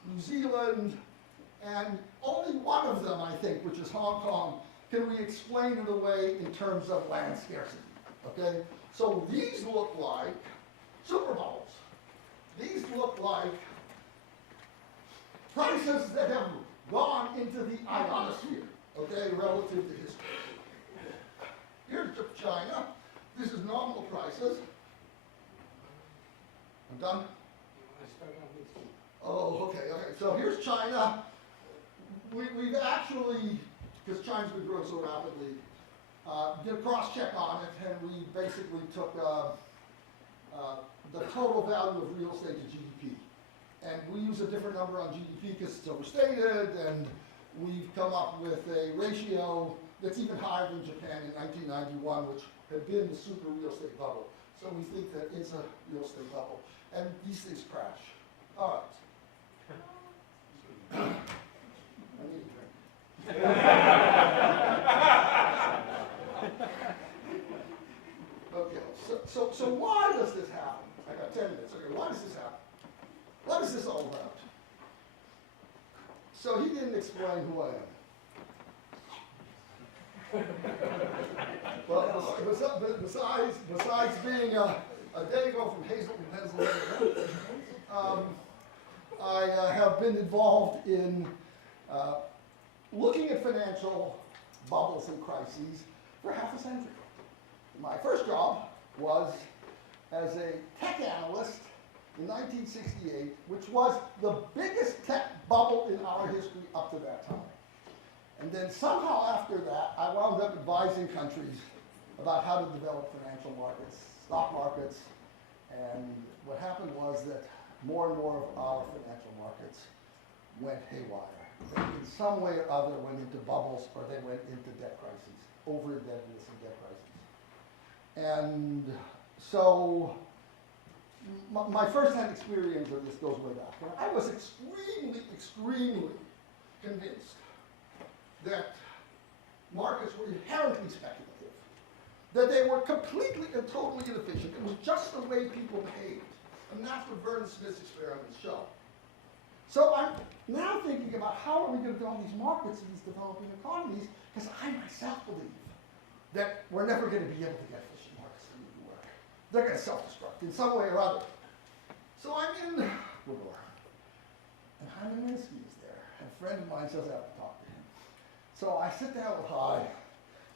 New Zealand, and only one of them, I think, which is Hong Kong, can we explain it away in terms of land scarcity, okay? So these look like super bubbles. These look like prices that have gone into the ionosphere, okay, relative to history. Here's China. This is nominal prices. I'm done? Oh, okay. So here's China. We've actually, because China's been growing so rapidly, did a cross-check on it, and we basically took the total value of real estate to GDP. And we use a different number on GDP because it's overstated, and we've come up with a ratio that's even higher than Japan in 1991, which had been the super real estate bubble. So we think that it's a real estate bubble. And these things crash. All right. I need a drink. Okay, so why does this happen? I got 10 minutes. Okay, why does this happen? What is this all about? So he didn't explain who I am. Well, besides being a Dago from Hazleton, Pennsylvania, I have been involved in looking at financial bubbles and crises for half a century. My first job was as a tech analyst in 1968, which was the biggest tech bubble in our history up to that time. And then somehow after that, I wound up advising countries about how to develop financial markets, stock markets, and what happened was that more and more of our financial markets went haywire. They in some way or other went into bubbles, or they went into debt crises, over-indebtedness and debt crises. And so my first-hand experience of this goes way back. And I was extremely convinced that markets were inherently speculative, that they were completely and totally inefficient. It was just the way people behaved. And that's what Vernon Smith's experiments show. So I'm now thinking about how are we going to build these markets in these developing economies, because I myself believe that we're never going to be able to get efficient markets to really work. They're going to self-destruct in some way or other. So I'm in Ecuador, and Hyman Minsky is there. And a friend of mine says I have to talk to him. So I sit down with Hy,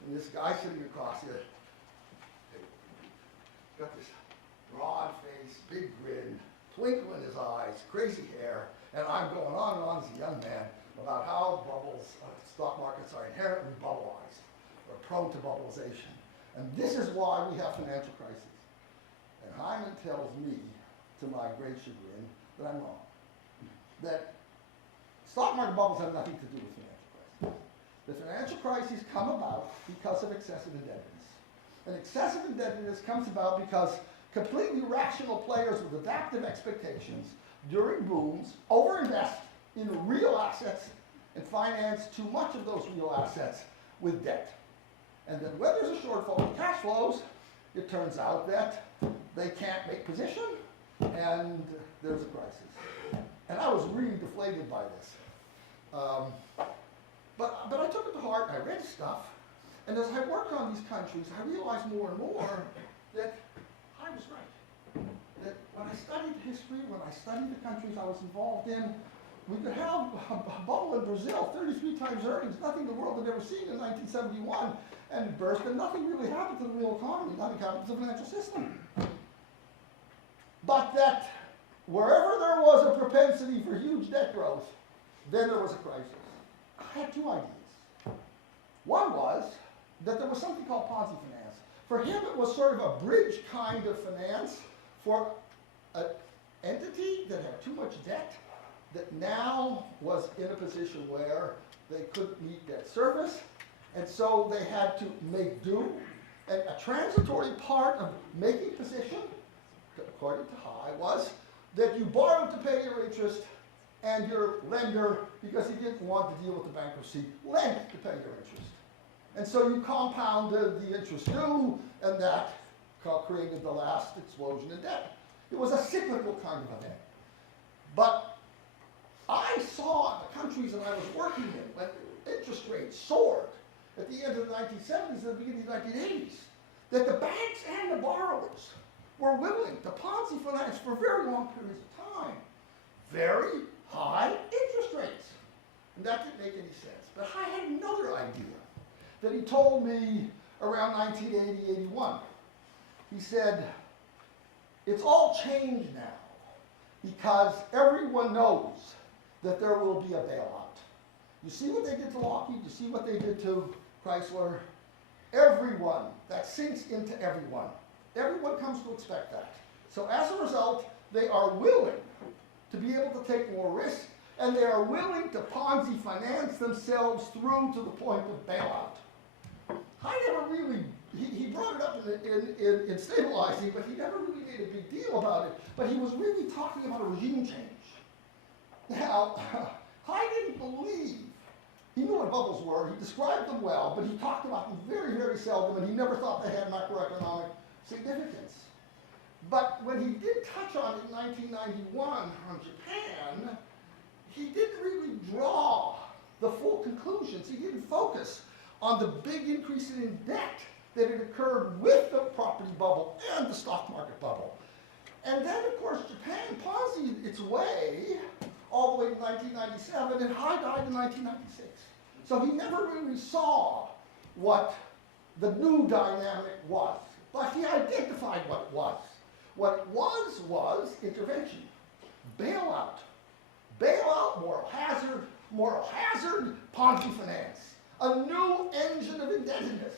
and this guy sitting across here, got this broad face, big grin, twinkle in his eyes, crazy hair, and I'm going on and on as a young man about how bubbles, stock markets are inherently bubbleized, or prone to bubbleization. And this is why we have financial crises. And Hyman tells me, to my great chagrin, that I'm wrong. That stock market bubbles have nothing to do with financial crises. The financial crises come about because of excessive indebtedness. And excessive indebtedness comes about because completely rational players with adaptive expectations during booms overinvest in real assets and finance too much of those real assets with debt. And then when there's a shortfall in cash flows, it turns out that they can't make position and there's a crisis. And I was really deflated by this. But I took it to heart, I read stuff, and as I worked on these countries, I realized more and more that I was right. That when I studied history, when I studied the countries I was involved in, we could have a bubble in Brazil, 33 times earnings, nothing the world had ever seen in 1971, and it burst, and nothing really happened to the real economy, nothing happened to the financial system. But that wherever there was a propensity for huge debt growth, then there was a crisis. I had two ideas. One was that there was something called Ponzi finance. For him, it was sort of a bridge kind of finance for an entity that had too much debt that now was in a position where they couldn't meet debt service, and so they had to make do. And a transitory part of making position, according to High, was that you borrowed to pay your interest, and your lender, because he didn't want to deal with the bankruptcy, lent to pay your interest. And so you compounded the interest due, and that created the last explosion in debt. It was a cyclical kind of event. But I saw the countries that I was working in when interest rates soared at the end of the 1970s and the beginning of the 1980s, that the banks and the borrowers were willing to Ponzi finance for very long periods of time. Very high interest rates. And that didn't make any sense. But I had another idea that he told me around 1980, 81. He said, it's all changed now because everyone knows that there will be a bailout. You see what they did to Lockheed, you see what they did to Chrysler. Everyone, that sinks into everyone. Everyone comes to expect that. So as a result, they are willing to be able to take more risk, and they are willing to Ponzi finance themselves through to the point of bailout. I never really, he brought it up in stabilizing, but he never really made a big deal about it. But he was really talking about a regime change. Now, I didn't believe, he knew what bubbles were, he described them well, but he talked about them very, very seldom, and he never thought they had macroeconomic significance. But when he did touch on it in 1991 on Japan, he didn't really draw the full conclusions. He didn't focus on the big increase in debt that had occurred with the property bubble and the stock market bubble. And then, of course, Japan Ponzi'd its way all the way to 1997, and High died in 1996. So he never really saw what the new dynamic was, but he identified what it was. What it was intervention, bailout. Bailout, moral hazard, Ponzi finance. A new engine of indebtedness.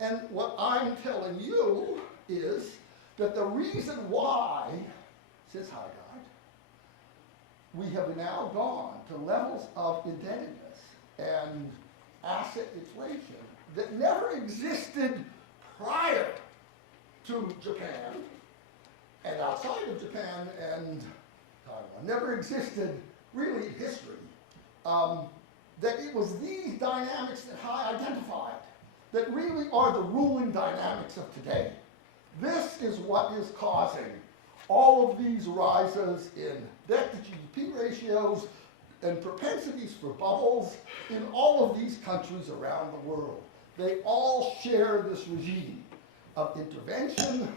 And what I'm telling you is that the reason why, since High died, we have now gone to levels of indebtedness and asset inflation that never existed prior to Japan and outside of Japan and Taiwan. Never existed really in history. That it was these dynamics that High identified that really are the ruling dynamics of today. This is what is causing all of these rises in debt to GDP ratios and propensities for bubbles in all of these countries around the world. They all share this regime of intervention,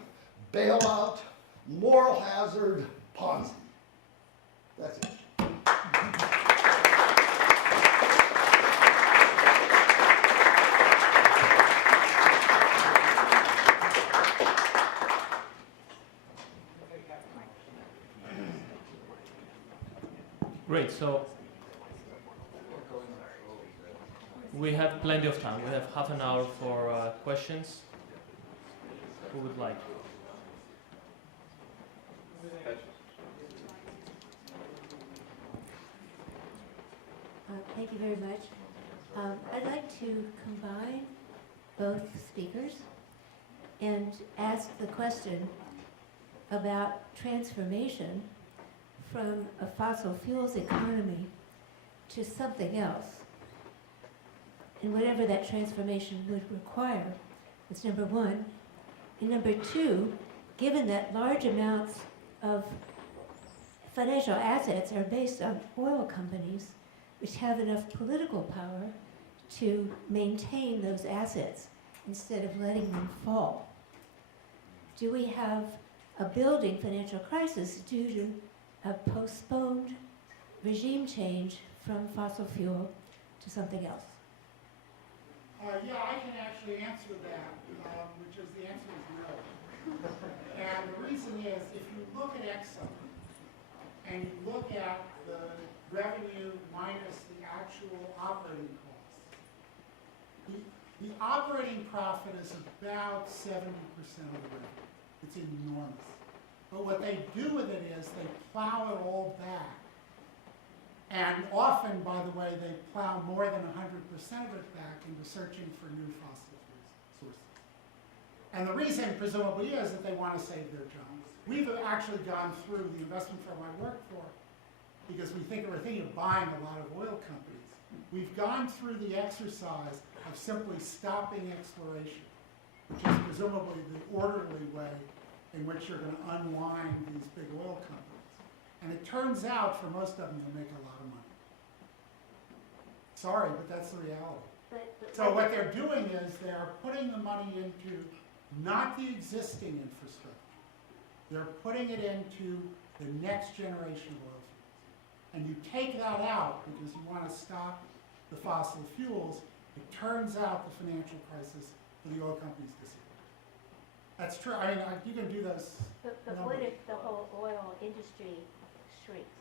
bailout, moral hazard, Ponzi. That's it. Great, so we have plenty of time. We have half an hour for questions. Who would like? Thank you very much. I'd like to combine both speakers and ask the question about transformation from a fossil fuels economy to something else, and whatever that transformation would require. That's number one. And number two, given that large amounts of financial assets are based on oil companies, which have enough political power to maintain those assets instead of letting them fall. Do we have a building financial crisis due to a postponed regime change from fossil fuel to something else? Yeah, I can actually answer that, which is the answer is no. And the reason is, if you look at Exxon and you look at the revenue minus the actual operating costs, the operating profit is about 70% of the revenue. It's enormous. But what they do with it is they plow it all back And often, by the way, they plow more than 100% of it back into searching for new fossil fuel sources. And the reason, presumably, is that they want to save their jobs. We've actually gone through the investment firm I work for, because we're thinking of buying a lot of oil companies. We've gone through the exercise of simply stopping exploration, which is presumably the orderly way in which you're going to unwind these big oil companies. And it turns out, for most of them, you'll make a lot of money. Sorry, but that's the reality. So what they're doing is they're putting the money into not the existing infrastructure. They're putting it into the next generation of oil fields. And you take that out because you want to stop the fossil fuels. It turns out the financial crisis for the oil companies disappears. That's true. I mean, you can do those. But what if the whole oil industry shrinks?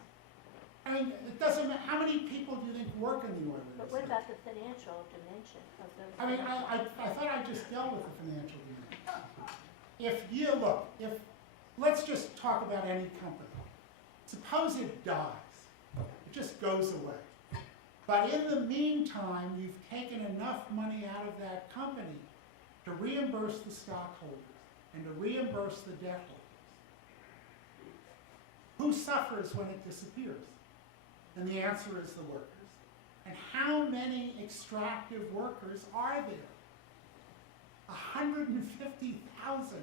I mean, it doesn't matter. How many people do you think work in the oil industry? But what about the financial dimension of those? I mean, I thought I just dealt with the financial dimension. Let's just talk about any company. Suppose it dies. It just goes away. But in the meantime, you've taken enough money out of that company to reimburse the stockholders and to reimburse the debt holders. Who suffers when it disappears? And the answer is the workers. And how many extractive workers are there? 150,000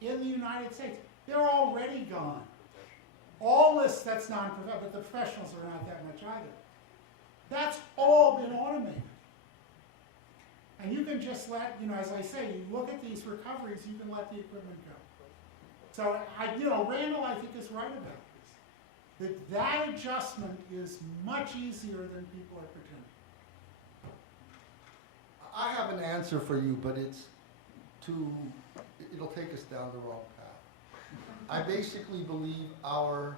in the United States. They're already gone. All this, that's non-professional, but the professionals are not that much either. That's all been automated. And you can just let, as I say, you look at these recoveries, you can let the equipment go. So, Randall, I think, is right about this. That adjustment is much easier than people are pretending. I have an answer for you, but it'll take us down the wrong path. I basically believe our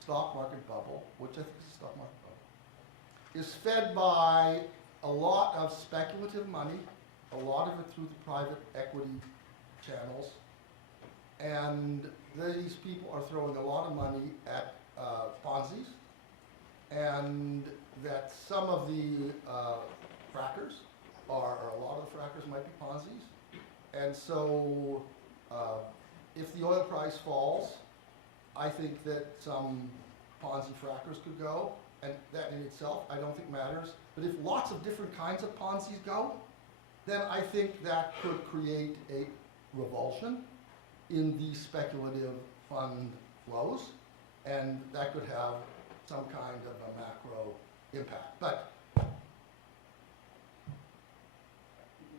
stock market bubble, which I think is a stock market bubble, is fed by a lot of speculative money, a lot of it through the private equity channels, and these people are throwing a lot of money at Ponzi's, and that some of the frackers or a lot of the frackers might be Ponzi's, and so if the oil price falls, I think that some Ponzi frackers could go, and that in itself I don't think matters. But if lots of different kinds of Ponzi's go, then I think that could create a revulsion in the speculative fund flows, and that could have some kind of a macro impact. But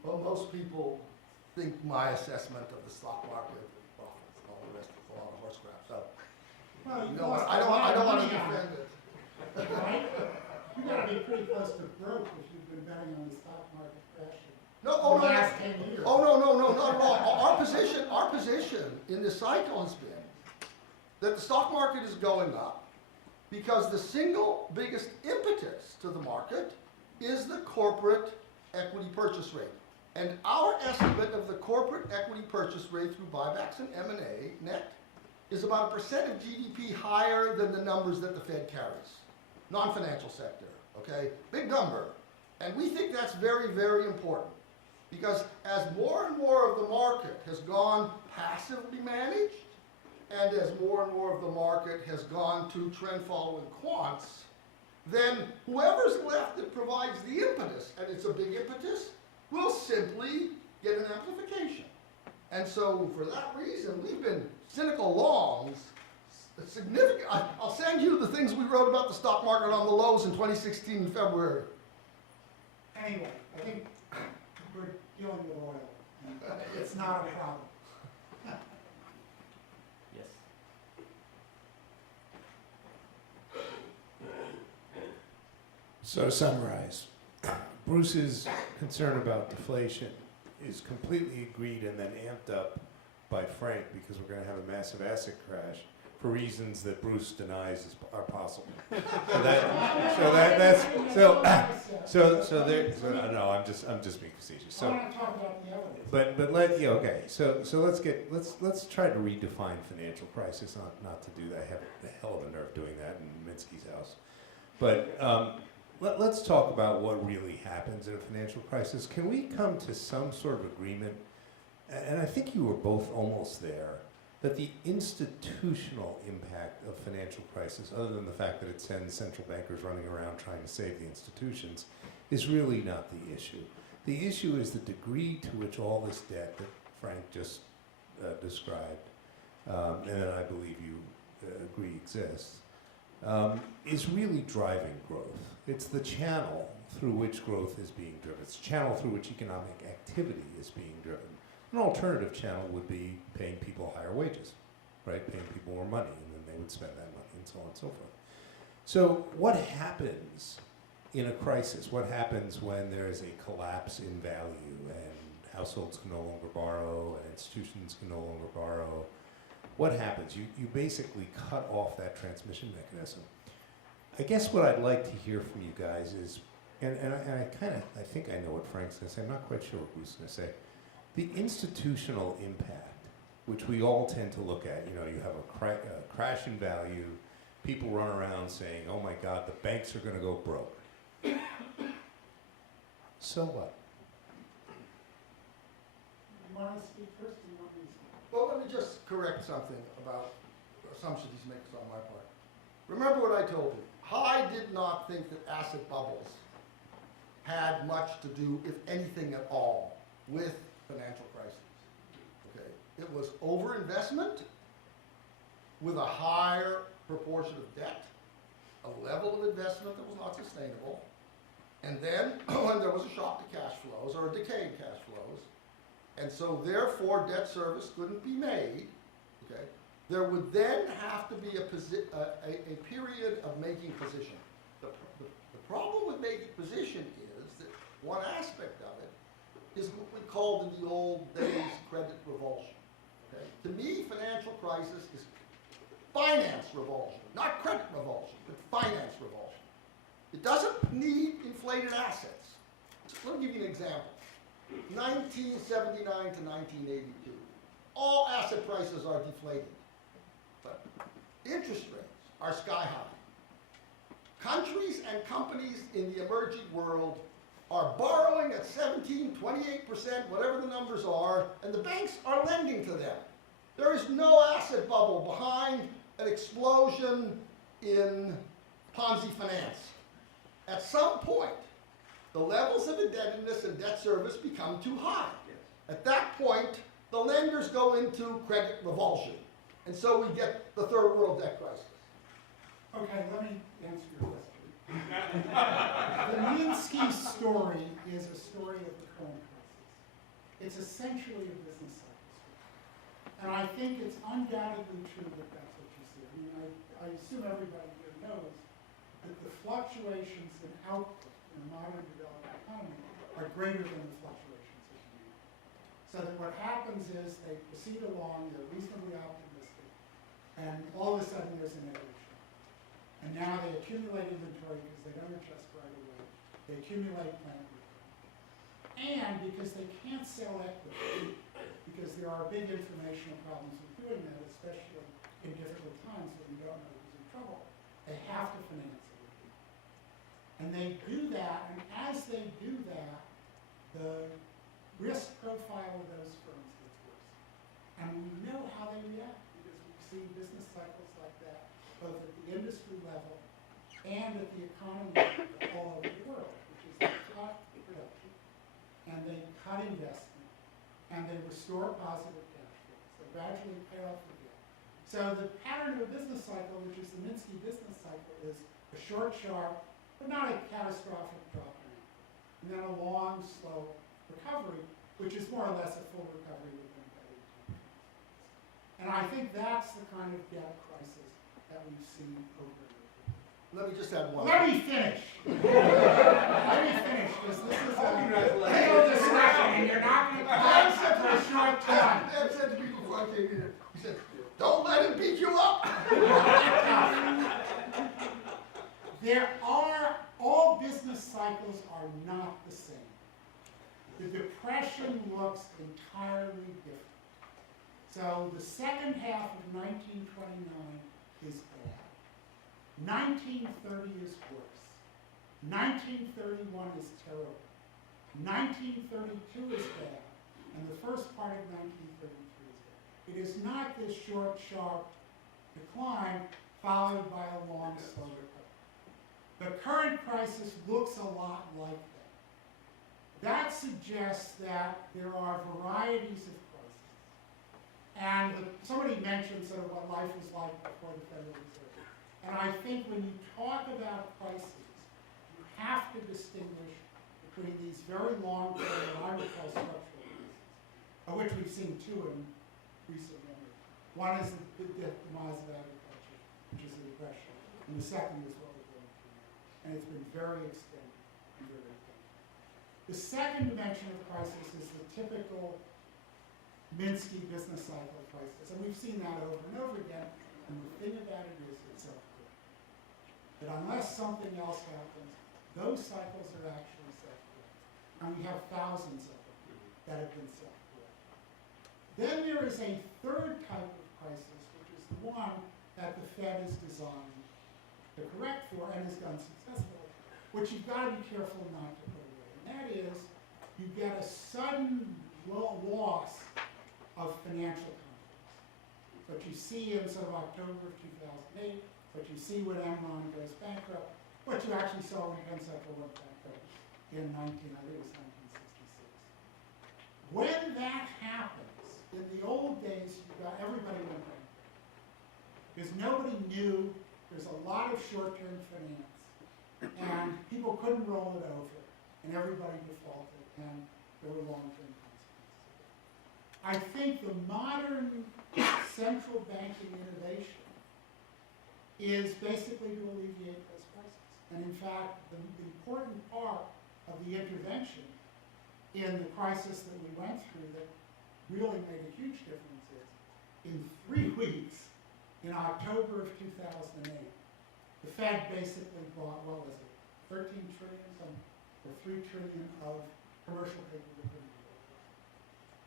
most people think my assessment of the stock market, well, all the rest is a lot of horse crap. So Well, I don't want to defend it. Right? You've got to be pretty close to broke if you've been betting on the stock market crashing. No, the last 10 years. no, not at all. Our position in this cycle has been that the stock market is going up because the single biggest impetus to the market is the corporate equity purchase rate. And our estimate of the corporate equity purchase rate through buybacks and M&A net is about 1% of GDP higher than the numbers that the Fed carries. Non-financial sector, okay? Big number. And we think that's very, very important. Because as more and more of the market has gone passively managed, and as more and more of the market has gone to trend following quants, then whoever's left that provides the impetus, and it's a big impetus, will simply get an amplification. And so for that reason, we've been cynical longs, significant. I'll send you the things we wrote about the stock market on the lows in 2016 in February. Anyway, I think we're dealing with oil. It's not a problem. Yes. So to summarize, Bruce's concern about deflation is completely agreed and then amped up by Frank because we're going to have a massive asset crash for reasons that Bruce denies are possible. No, I'm just being facetious. I So, want to talk about the evidence. okay. So let's try to redefine financial crisis. Not to do that. I have the hell of a nerve doing that in Minsky's house. But let's talk about what really happens in a financial crisis. Can we come to some sort of agreement? And I think you were both almost there, that the institutional impact of financial crisis, other than the fact that it sends central bankers running around trying to save the institutions, is really not the issue. The issue is the degree to which all this debt that Frank just described, and that I believe you agree exists, is really driving growth. It's the channel through which growth is being driven. It's the channel through which economic activity is being driven. An alternative channel would be paying people higher wages, right? Paying people more money, and then they would spend that money, and so on and so forth. So what happens in a crisis? What happens when there is a collapse in value and households can no longer borrow and institutions can no longer borrow? What happens? You basically cut off that transmission mechanism. I guess what I'd like to hear from you guys is, and I think I know what Frank's going to say. I'm not quite sure what Bruce is going to say. The institutional impact, which we all tend to look at, you know, you have a crash in value, people run around saying, oh my God, the banks are going to go broke. So what? You want to speak first, or you want me to speak? Well, let me just correct something about assumptions he's making on my part. Remember what I told you. I did not think that asset bubbles had much to do, if anything at all, with financial crises. Okay? It was overinvestment with a higher proportion of debt, a level of investment that was not sustainable, and then when there was a shock to cash flows or a decay in cash flows, and so therefore debt service couldn't be made, okay, there would then have to be a period of making position. The problem with making position is that one aspect of it is what we called in the old days credit revulsion. Okay? To me, financial crisis is finance revulsion, not credit revulsion, but finance revulsion. It doesn't need inflated assets. Let me give you an example. 1979 to 1982. All asset prices are deflated, but interest rates are sky high. Countries and companies in the emerging world are borrowing at 17, 28%, whatever the numbers are, and the banks are lending to them. There is no asset bubble behind an explosion in Ponzi finance. At some point, the levels of indebtedness and debt service become too high. At that point, the lenders go into credit revulsion. And so we get the third world debt crisis. Okay, let me answer your question. The Minsky story is a story of the current crisis. It's essentially a business cycle story. And I think it's undoubtedly true that that's what you see. I mean, I assume everybody here knows that the fluctuations in output in a modern developed economy are greater than the fluctuations in demand. So that what happens is they proceed along, they're reasonably optimistic, and all of a sudden there's a negative shock. And now they accumulate inventory because they don't adjust right away. They accumulate plant equipment. And because they can't sell equity, because there are big informational problems with doing that, especially in difficult times when you don't know who's in trouble, they have to finance it. And they do that, and as they do that, the risk profile of those firms gets worse. And we know how they react, because we've seen business cycles like that, both at the industry level and at the economy level all over the world, which is they cut production, and they cut investment, and they restore positive cash flows. They gradually pay off the debt. So the pattern of a business cycle, which is the Minsky business cycle, is a short, sharp, but not a catastrophic drop down, and then a long, slow recovery, which is more or less a full recovery within about 18 months. And I think that's the kind of debt crisis that we've seen over and over. Let me just add one. Let me finish. Let me finish, because this is a real discussion, and you're not going to answer for a short time. Dan said to me before I came here, he said, don't let him beat you up. All business cycles are not the same. The Depression looks entirely different. So the second half of 1929 is bad. 1930 is worse. 1931 is terrible. 1932 is bad. And the first part of 1933 is bad. It is not this short, sharp decline followed by a long, slow recovery. The current crisis looks a lot like that. That suggests that there are varieties of crises. And somebody mentioned sort of what life was like before the Federal Reserve. And I think when you talk about crises, you have to distinguish between these very long-term, what I would call structural crises, of which we've seen two in recent memory. One is the demise of agriculture, which is a depression, and the second is what we're going through now. And it's been very extended and very extended. The second dimension of the crisis is the typical Minsky business cycle crisis, and we've seen that over and over again, and the thing about it is it's self-correcting. That unless something else happens, those cycles are actually self-correcting. And we have thousands of them that have been self-correcting. Then there is a third type of crisis, which is the one that the Fed is designed to correct for and has done successfully, which you've got to be careful not to put away. And that is, you get a sudden loss of financial confidence. What you see in sort of October of 2008, what you see when Enron goes bankrupt, what you actually saw when Penn Central went bankrupt in 1966. When that happens, in the old days, everybody went bankrupt. Because nobody knew, there's a lot of short-term finance, and people couldn't roll it over, and everybody defaulted, and there were long-term consequences. I think the modern central banking innovation is basically to alleviate those crises. And in fact, the important part of the intervention in the crisis that we went through that really made a huge difference is, in 3 weeks, in October of 2008, the Fed basically bought, what was it, 13 trillion, or 3 trillion of commercial paper liquidity.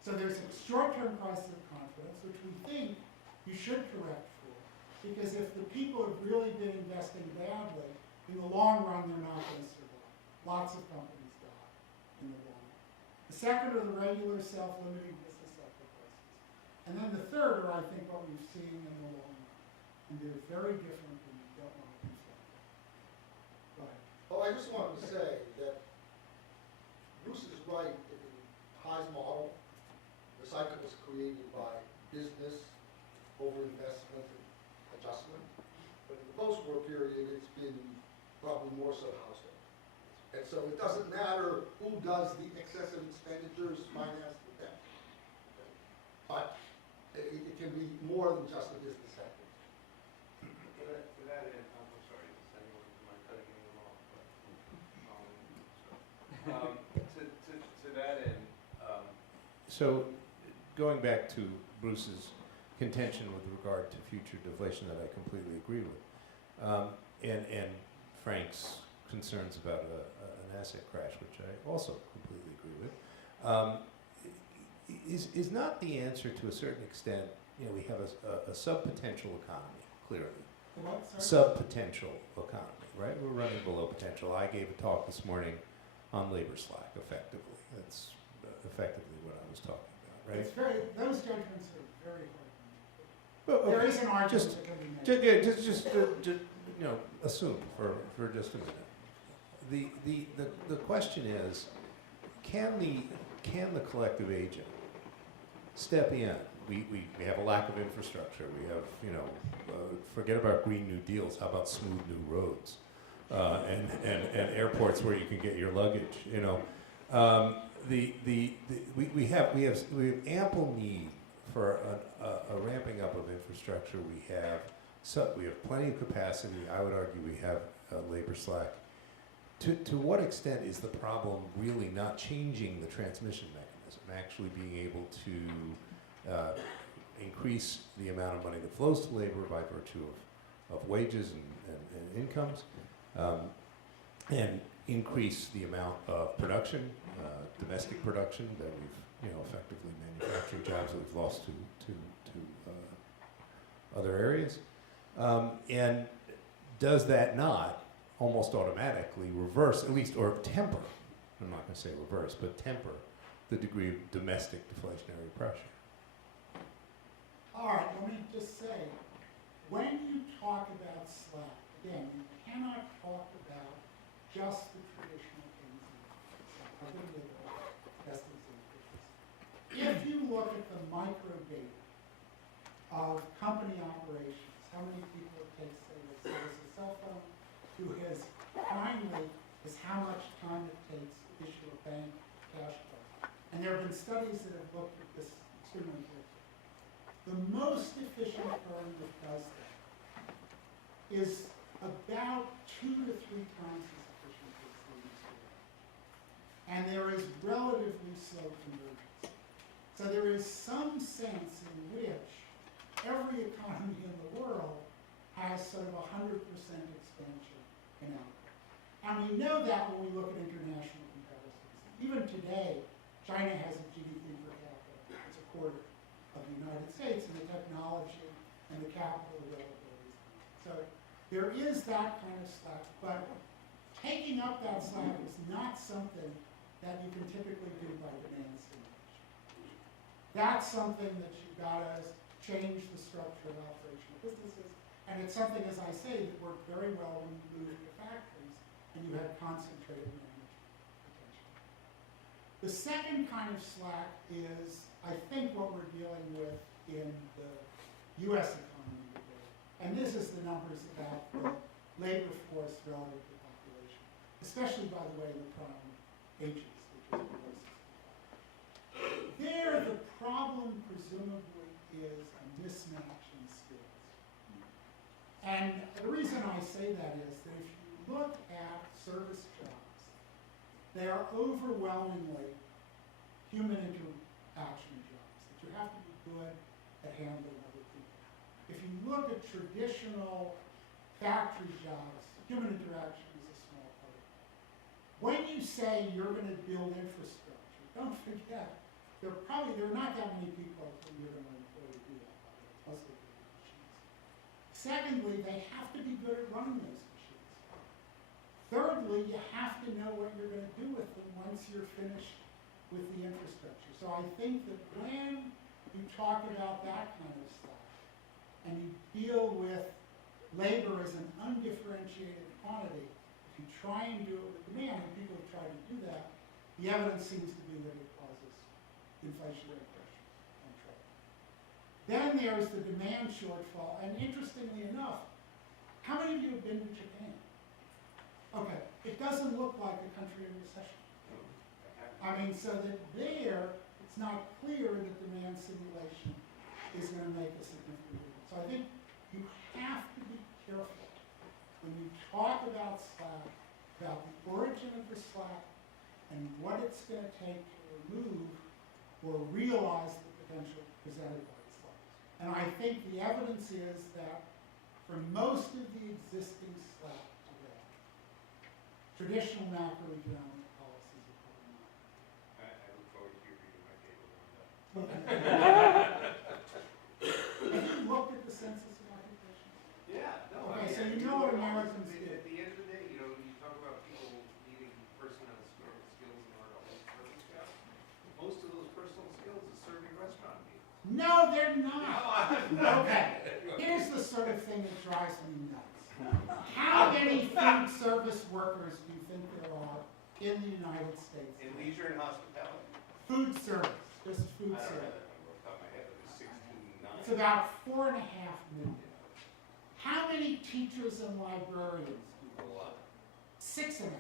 So there's a short-term crisis of confidence, which we think you should correct for, because if the people have really been investing badly, in the long run, they're not going to survive. Lots of companies die in the long run. The second are the regular self-limiting business cycle crises. And then the third are, I think, what we've seen in the long run. And they're very different, and you don't want to confront them. Go ahead. Oh, I just wanted to say that Bruce is right in High's model. The cycle was created by business, overinvestment, and adjustment. But in the post-war period, it's been probably more so household. And so it doesn't matter who does the excessive expenditures, finance the debt. But it can be more than just a business sector. To that end, I'm sorry, does anyone mind cutting anyone off? To that end, So, going back to Bruce's contention with regard to future deflation that I completely agree with, and Frank's concerns about an asset crash, which I also completely agree with, is not the answer to a certain extent, we have a sub-potential economy, clearly. What, sorry? Sub-potential economy, right? We're running below potential. I gave a talk this morning on labor slack, effectively. That's effectively what I was talking about, right? It's those judgments are very hard to make. Well, There okay. is an argument Just- that can be made. Just assume for just a minute. The question is, can the collective agent step in? We have a lack of infrastructure. We have, forget about Green New Deals. How about smooth new roads and airports where you can get your luggage? We have ample need for a ramping up of infrastructure. We have plenty of capacity. I would argue we have labor slack. To what extent is the problem really not changing the transmission mechanism, actually being able to increase the amount of money that flows to labor by virtue of wages and incomes, and increase the amount of production, domestic production that we've, effectively manufacturing jobs that we've lost to other areas, and does that not almost automatically reverse, at least, or temper, I'm not going to say reverse, but temper the degree of domestic deflationary pressure? All right, let me just say, when you talk about slack, again, you cannot talk about just the traditional Keynesian. I'll give you the best example. If you look at the micro data of company operations, how many people it takes to service a cell phone, to his finally is how much time it takes to issue a bank cash flow. And there have been studies that have looked at this extremely carefully. The most efficient firm that does that is about 2 to 3 times as efficient as the industry average. And there is relatively slow convergence. So there is some sense in which every economy in the world has sort of 100% expansion in output. And we know that when we look at international comparisons. Even today, China has a GDP per capita that's a quarter of the United States, and the technology and the capital availability is high. So there is that kind of slack, but taking up that slack is not something that you can typically do by demand stimulation. That's something that you've got to change the structure of operational businesses, and it's something, as I say, that worked very well when you moved to factories and you had concentrated management potential. The second kind of slack is, I think, what we're dealing with in the U.S. economy today. And this is the numbers about the labor force relative to population, especially, by the way, in the prime ages, which is below 65. There, the problem presumably is a mismatch in skills. And the reason I say that is that if you look at service jobs, they are overwhelmingly human interaction jobs, that you have to be good at handling other people. If you look at traditional factory jobs, human interaction is a small part of it. When you say you're going to build infrastructure, don't forget, there are not that many people who you're going to employ to do that, mostly machines. Secondly, they have to be good at running those machines. Thirdly, you have to know what you're going to do with them once you're finished with the infrastructure. So I think that when you talk about that kind of stuff, and you deal with labor as an undifferentiated quantity, if you try and do it with demand, and people have tried to do that, the evidence seems to be that it causes inflationary pressure on trade. Then there's the demand shortfall, and interestingly enough, how many of you have been to Japan? Okay, it doesn't look like a country in recession. I mean, so that there, it's not clear that demand simulation is going to make a significant difference. So I think you have to be careful when you talk about slack, about the origin of the slack and what it's going to take to remove or realize the potential presented by the slack. And I think the evidence is that for most of the existing slack today, traditional macroeconomic policies are probably not. I look forward to you reading my paper on that. Have you looked at the census of occupations? Yeah, no. Okay, I mean, so you know what Americans do. At the end of the day, you know, you talk about people needing personal skills in order to hold service jobs. Most of those personal skills is serving restaurant meals. No, they're not. Okay, here's the sort of thing that drives me nuts. How many food service workers do you think there are in the United States? In leisure and hospitality. Food service, just food I don't service. have that number off the top of my head, but it's 16.9. It's about 4.5 million. How many teachers and librarians do you A think? lot. 6.5.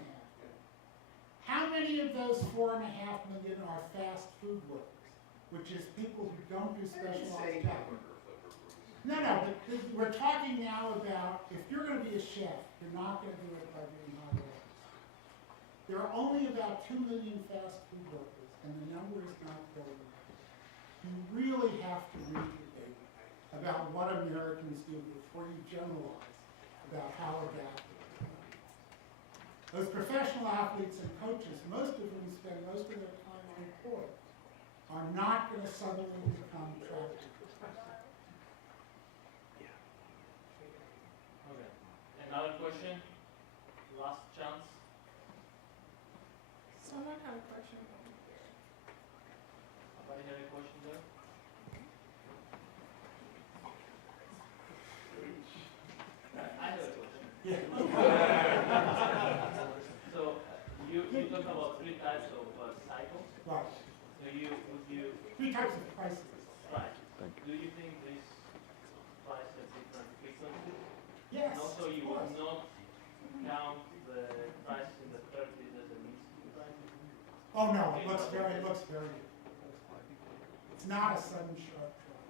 How many of those 4.5 million are fast food workers, which is people who don't do specialized jobs? No, but we're talking now about if you're going to be a chef, you're not going to do it by doing high hours. There are only about 2 million fast food workers, and the number is not growing. You really have to read the data about what Americans do before you generalize about how adaptive. Those professional athletes and coaches, most of whom spend most of their time unemployed, are not going to suddenly become attractive. Okay. And Another question? Last chance? Someone had a question over here. Somebody have a question there? I have a question. So you talked about three types of cycles. Right. So would you Three types of prices. right? Do you think this price has different frequency? Yes. And also you of course. would not count the price in the 30s as a Minsky price? Oh no, it looks very. It's not a sudden sharp drop,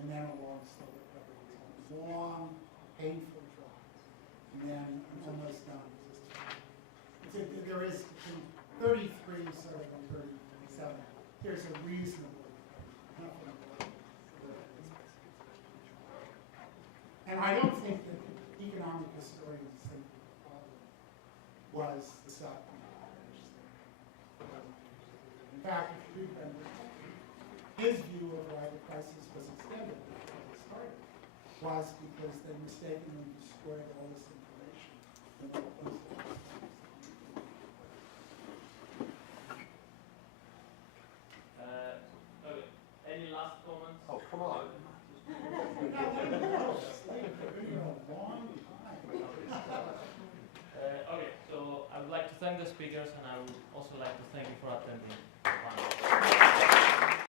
and then a long slow recovery. It's a long, painful drop, and then almost non-resistant. There is between 33 sort of and 37. There's a reasonable recovery. Nothing more. And I don't think that economic historians think that the problem was the stock market. In fact, if you read his view of why the crisis was extended before it started was because they mistakenly destroyed all this information. And they posted it. Okay. Any last comments? Oh, come on. Okay, so I would like to thank the speakers, and I would also like to thank you for attending.